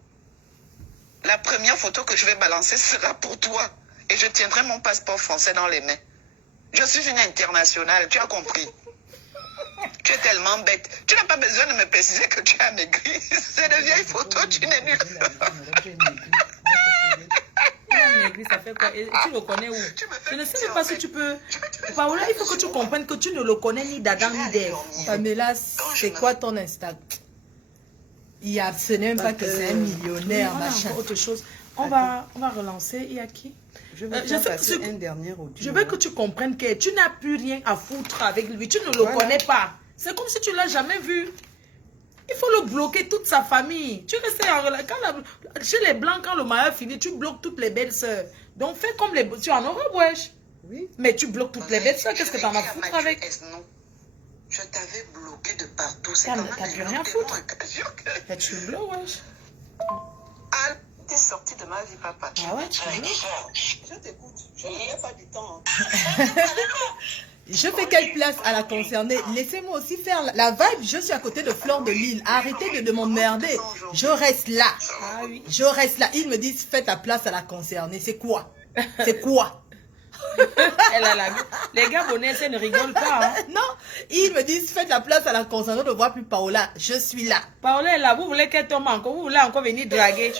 la première photo que je vais balancer sera pour toi. Et je tiendrai mon passeport français dans les mains. Je suis une internationale, tu as compris. Tu es tellement bête. Tu n'as pas besoin de me préciser que tu as maigri. C'est de vieilles photos, tu n'es nulle. Ça fait quoi? Et tu le connais où? Je ne sais même pas si tu peux. Paola, il faut que tu comprennes que tu ne le connais ni d'Adam ni d'Ève. Pamela, c'est quoi ton Instagram? Ce n'est même pas que c'est un millionnaire, machin. Autre chose. On va relancer. Il y a qui? Je vais faire passer un dernier audio. Je veux que tu comprennes que tu n'as plus rien à foutre avec lui. Tu ne le connais pas. C'est comme si tu ne l'as jamais vu. Il faut le bloquer, toute sa famille. Tu restes en relation. Chez les Blancs, quand le mariage finit, tu bloques toutes les belles sœurs. Donc fais comme les... Tu es en Europe, wesh. Oui. Mais tu bloques toutes les belles sœurs. Qu'est-ce que tu en as à foutre avec? Je t'avais bloqué de partout. T'as plus rien à foutre. Mais tu bloques, wesh. Ah, t'es sorti de ma vie, papa. Ah ouais, tu bloques. Je t'écoute. Je n'ai pas du temps. Je fais quelle place à la concernée? Laissez-moi aussi faire la vibe. Je suis à côté de Fleur de Lille. Arrêtez de m'emmerder. Je reste là. Ah oui. Je reste là. Ils me disent, fais ta place à la concernée. C'est quoi? C'est quoi? Les Gabonais, ça ne rigole pas. Hein. Non, ils me disent, faites la place à la concernée. On ne voit plus Paola. Je suis là. Paola est là. Vous voulez qu'elle tombe encore? Vous voulez encore venir draguer?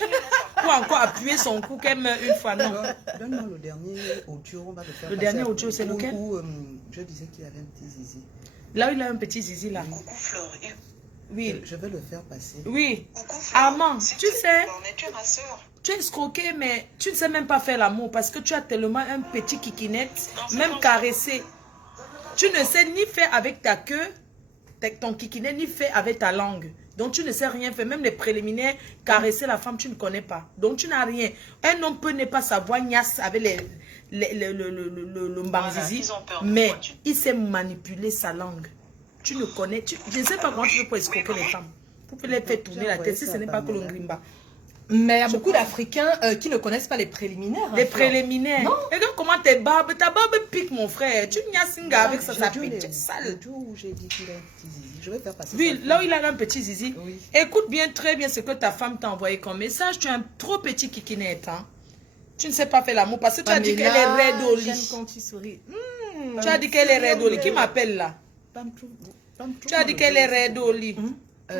Pour encore appuyer son cou qu'elle meurt une fois? Non. Donne-moi le dernier audio. On va le faire. Le dernier audio, c'est lequel? Où je disais qu'il avait un petit zizi. Là où il a un petit zizi là. Coucou Fleur. Oui. Je vais le faire passer. Oui. Coucou Fleur. Armand, tu sais, tu es ma soeur. tu es escroqué, mais tu ne sais même pas faire l'amour parce que tu as tellement un petit kikinette, même caressé. Tu ne sais ni faire avec ta queue, ton kikinette, ni faire avec ta langue. Donc tu ne sais rien faire. Même les préliminaires, caresser la femme, tu ne connais pas. Donc tu n'as rien. Un homme peut ne pas savoir niasse avec le mbanzizi, mais il sait manipuler sa langue. Tu ne connais, je ne sais pas comment tu peux pour escroquer les femmes. Pour les faire tourner la tête si ce n'est pas que le grimba. Mais il y a beaucoup d'Africains qui ne connaissent pas les préliminaires. Les préliminaires. Non. Regarde comment ta barbe pique, mon frère. Tu niasinga avec ça, ça pique. C'est sale. J'ai dit qu'il a un petit zizi. Je vais faire passer. Oui, là où il a un petit zizi. Oui. Écoute bien, très bien ce que ta femme t'a envoyé comme message. Tu as un trop petit kikinette. Hein? Tu ne sais pas faire l'amour parce que tu as dit qu'elle est raide au J'aime lit. quand tu souris. Tu as dit qu'elle est raide au lit. Qui m'appelle là? Tu as dit qu'elle est raide au lit.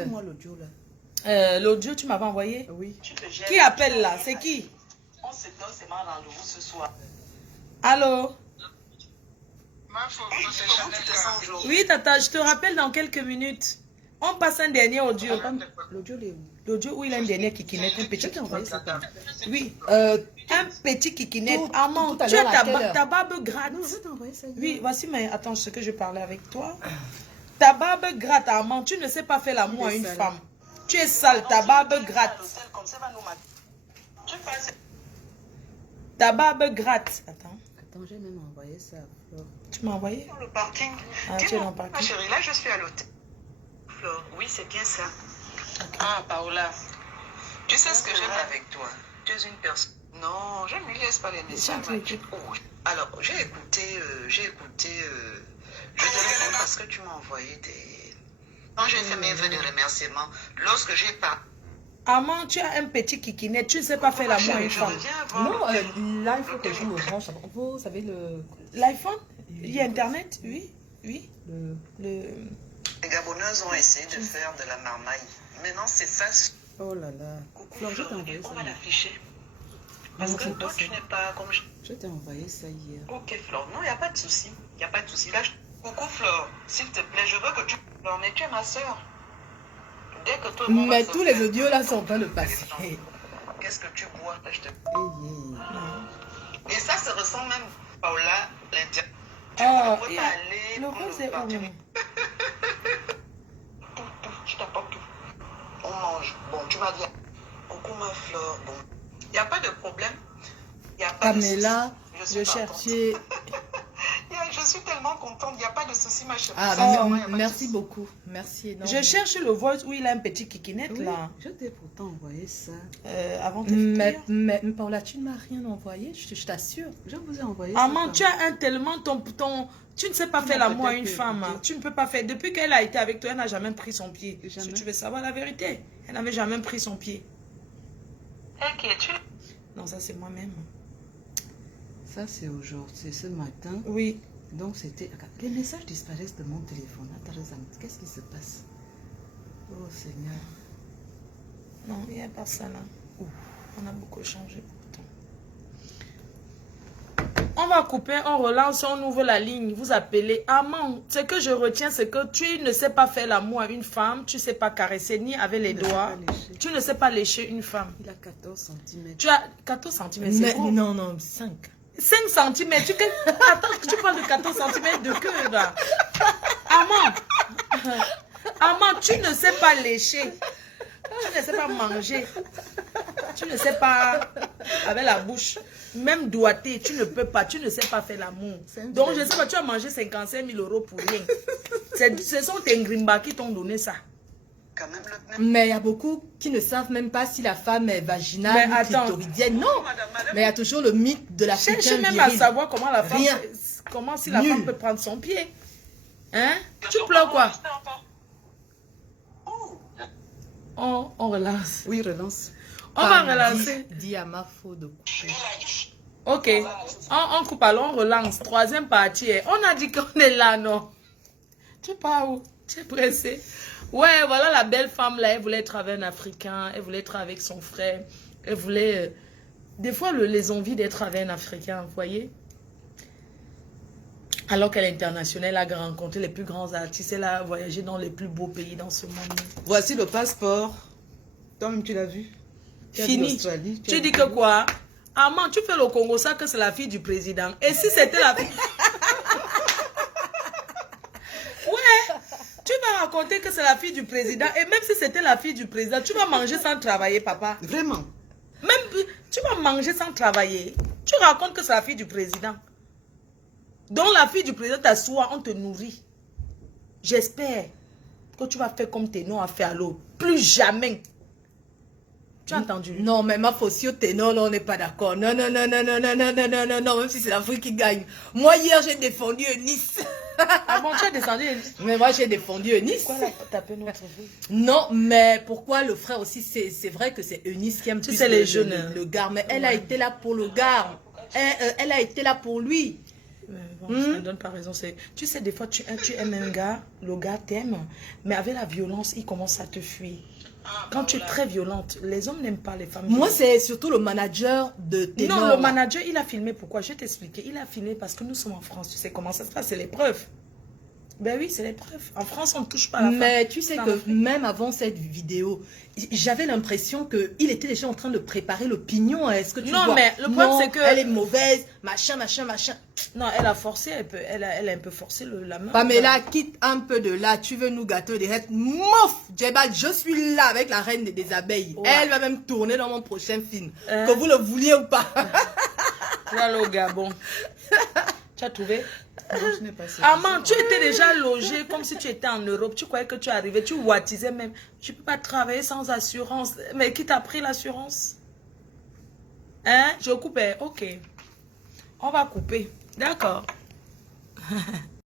Moi l'audio là. L'audio, tu m'avais envoyé? Oui. Qui appelle là? C'est qui? On se donne seulement rendez-vous ce soir. Allô? Comment tu te sens aujourd'hui? Oui, Tata, je te rappelle dans quelques minutes. On passe un dernier audio. L'audio, il est où? L'audio où il a un dernier kikinette, un petit. Je t'ai envoyé ça. Oui, un petit kikinette. tout- Armand, tout à tu as l'heure, à quelle heure? ta barbe gratte. Non, je t'ai envoyé ça. Oui, voici, mais attends, ce que je parlais avec toi. Ta barbe gratte, Armand. Tu ne sais pas faire l'amour à une femme. Tu es sale, ta barbe gratte. Ta barbe gratte. Attends, Attends, j'ai même envoyé ça à Flore. tu m'as envoyé? Dans le parking. Ah, tu es Dis-moi, dans le parking. ma chérie, là, je suis à l'hôtel. Flore, oui, c'est bien ça. Ah, Paola. Tu sais ce que j'aime avec toi? Tu es une personne. Non, je ne lui laisse pas les messages. Oh, alors, j'ai écouté, je te réponds parce que tu m'as envoyé des... Quand j'ai fait mes vœux de remerciement, lorsque j'ai pas... Armand, tu as un petit kikinette. Tu ne sais pas faire l'amour à une Je femme. reviens voir. Non, là, il faut que je me branche. Vous savez, L'iPhone? Il y a Internet? Oui, oui. le... Les Gabonaises ont essayé de faire de la marmaille. Maintenant, c'est ça. Oh là là. Coucou, Flore, je t'ai Flore, envoyé et ça. on va l'afficher. Parce Non, que c'est toi, pas tu ça. n'es pas comme... Je t'ai envoyé ça hier. Ok, Flore. Non, il n'y a pas de souci. Il n'y a pas de souci. Là, coucou, Flore. S'il te plaît, je veux que tu... Flore, mais tu es ma soeur. Dès que toi et moi, on Mais va tous les sortir, audios là sont en train de passer. qu'est-ce que tu bois? Là, je te... Hey, Et ça se ressent même, Paola, l'intérieur. Tu Oh, ne peux et pas aller le prendre rose est parti. où? Tout, je t'apporte tout. On mange. Bon, tu vas dire, coucou ma Flore. Bon, il n'y a pas de problème. Il n'y a pas de souci. Pamela, suis je contente. cherchais... Je suis tellement contente, il n'y a pas de souci, ma chérie. Ah, Sincèrement, il y a pas de merci souci. beaucoup. Merci énormément. Je cherche le voice où il a un petit kikinette Oui, là. je t'ai pourtant envoyé ça. Avant tes Mais Paola, tu ne m'as rien envoyé, je t'assure. Je vous ai envoyé Armand, ça. tu as un tellement tu ne sais pas faire l'amour à une femme. Hein. Tu ne peux pas faire. Depuis qu'elle a été avec toi, elle n'a jamais pris son pied. Jamais. Si tu veux savoir la vérité, elle n'avait jamais pris son pied. Et qui es-tu? Non, ça c'est moi-même. Ça, c'est aujourd'hui, c'est ce matin. Oui. Donc, c'était... Les messages disparaissent de mon téléphone. Attends, qu'est-ce qui se passe? Oh, Seigneur. Non, il n'y a pas ça là. Ouf, on a beaucoup changé pourtant. On va couper, on relance, on ouvre la ligne. Vous appelez. Armand, ce que je retiens, c'est que tu ne sais pas faire l'amour à une femme. Tu ne sais pas caresser ni avec les doigts. Tu ne sais pas lécher une femme. Il a 14 cm. Tu as 14 cm, c'est Mais gros. non, non, 5. 5 cm. Attends, tu parles de 14 cm de queue là. Armand, tu ne sais pas lécher. Tu ne sais pas manger. Tu ne sais pas avec la bouche. Même doigter, tu ne peux pas. Tu ne sais pas faire l'amour. Donc, je sais pas, tu as mangé 55 000 € pour rien. Ce sont tes grimba qui t'ont donné ça. Quand même, Mais il y a beaucoup qui ne savent même pas si la femme est vaginale Mais ou attends. clitoridienne. Non, mais il y a toujours le mythe de la Cherche putain même à viril. savoir comment la femme, Rien. comment si la Nul. femme peut prendre son pied. Hein? Tu pleures quoi? On relance. Oui, relance. On va relancer. Dis à ma faute de couper. Ok. On coupe alors, on relance. Troisième partie. On a dit qu'on est là, non? Tu pars où? Tu es pressé? Ouais, voilà la belle femme là. Elle voulait être avec un Africain. Elle voulait être avec son frère. Elle voulait... Des fois, les envies d'être avec un Africain, vous voyez? Alors qu'elle est internationale, elle a rencontré les plus grands artistes. Elle a voyagé dans les plus beaux pays dans ce monde. Voici le passeport. Toi-même, tu l'as vu? Tu as vu Fini. l'Australie, Tu as dis vu- que quoi? Armand, tu fais le Congo ça que c'est la fille du président. Et si c'était la fille... Ouais, tu vas raconter que c'est la fille du président. Et même si c'était la fille du président, tu vas manger sans travailler, papa. Vraiment? Même tu vas manger sans travailler. Tu racontes que c'est la fille du président. Donc la fille du président t'assoit, on te nourrit. J'espère que tu vas faire comme tes noms à faire à l'autre. Plus jamais. Tu as entendu? Non, mais ma fausse ténor, là, on n'est pas d'accord. Non, non, non, non, non, non, non, non, non, non, non, même si c'est l'Afrique qui gagne. Moi, hier, j'ai défendu Eunice. Ah bon, tu as descendu. Mais moi, j'ai défendu Eunice. Pourquoi elle a tapé notre vie? Non, mais pourquoi le frère aussi, c'est vrai que c'est Eunice qui aime Tu plus sais, les le- jeunes, le, hein. le gars, mais elle a été là pour le gars. Elle a été là pour lui. Bon, ça ne donne pas raison. Tu sais, des fois, tu aimes un gars, le gars t'aime, mais avec la violence, il commence à te fuir. Quand tu es très violente, les hommes n'aiment pas les femmes. Moi, c'est surtout le manager de Ténor. Non, le manager, il a filmé. Pourquoi? Je vais t'expliquer. Il a filmé parce que nous sommes en France. Tu sais comment ça se passe? C'est l'épreuve. Ben oui, c'est l'épreuve. En France, on ne touche pas à la femme. Mais tu sais que même avant cette vidéo, j'avais l'impression qu'il était déjà en train de préparer l'opinion. Est-ce que tu vois? Non, mais le problème, c'est que... elle est mauvaise, machin. Non, elle a forcé, elle a un peu forcé la main. Pamela, quitte un peu de là. Tu veux nous gâter direct. Mouf, Djebal, je suis là avec la reine des abeilles. Ouais. Elle va même tourner dans mon prochain film. Que vous le vouliez ou pas. Voilà au Gabon. Tu as trouvé? Non, je n'ai pas ça. Armand, tu étais déjà logé comme si tu étais en Europe. Tu croyais que tu arrivais, tu wattisais même. Tu ne peux pas travailler sans assurance. Mais qui t'a pris l'assurance? Hein? Je coupe. Ok. On va couper. D'accord.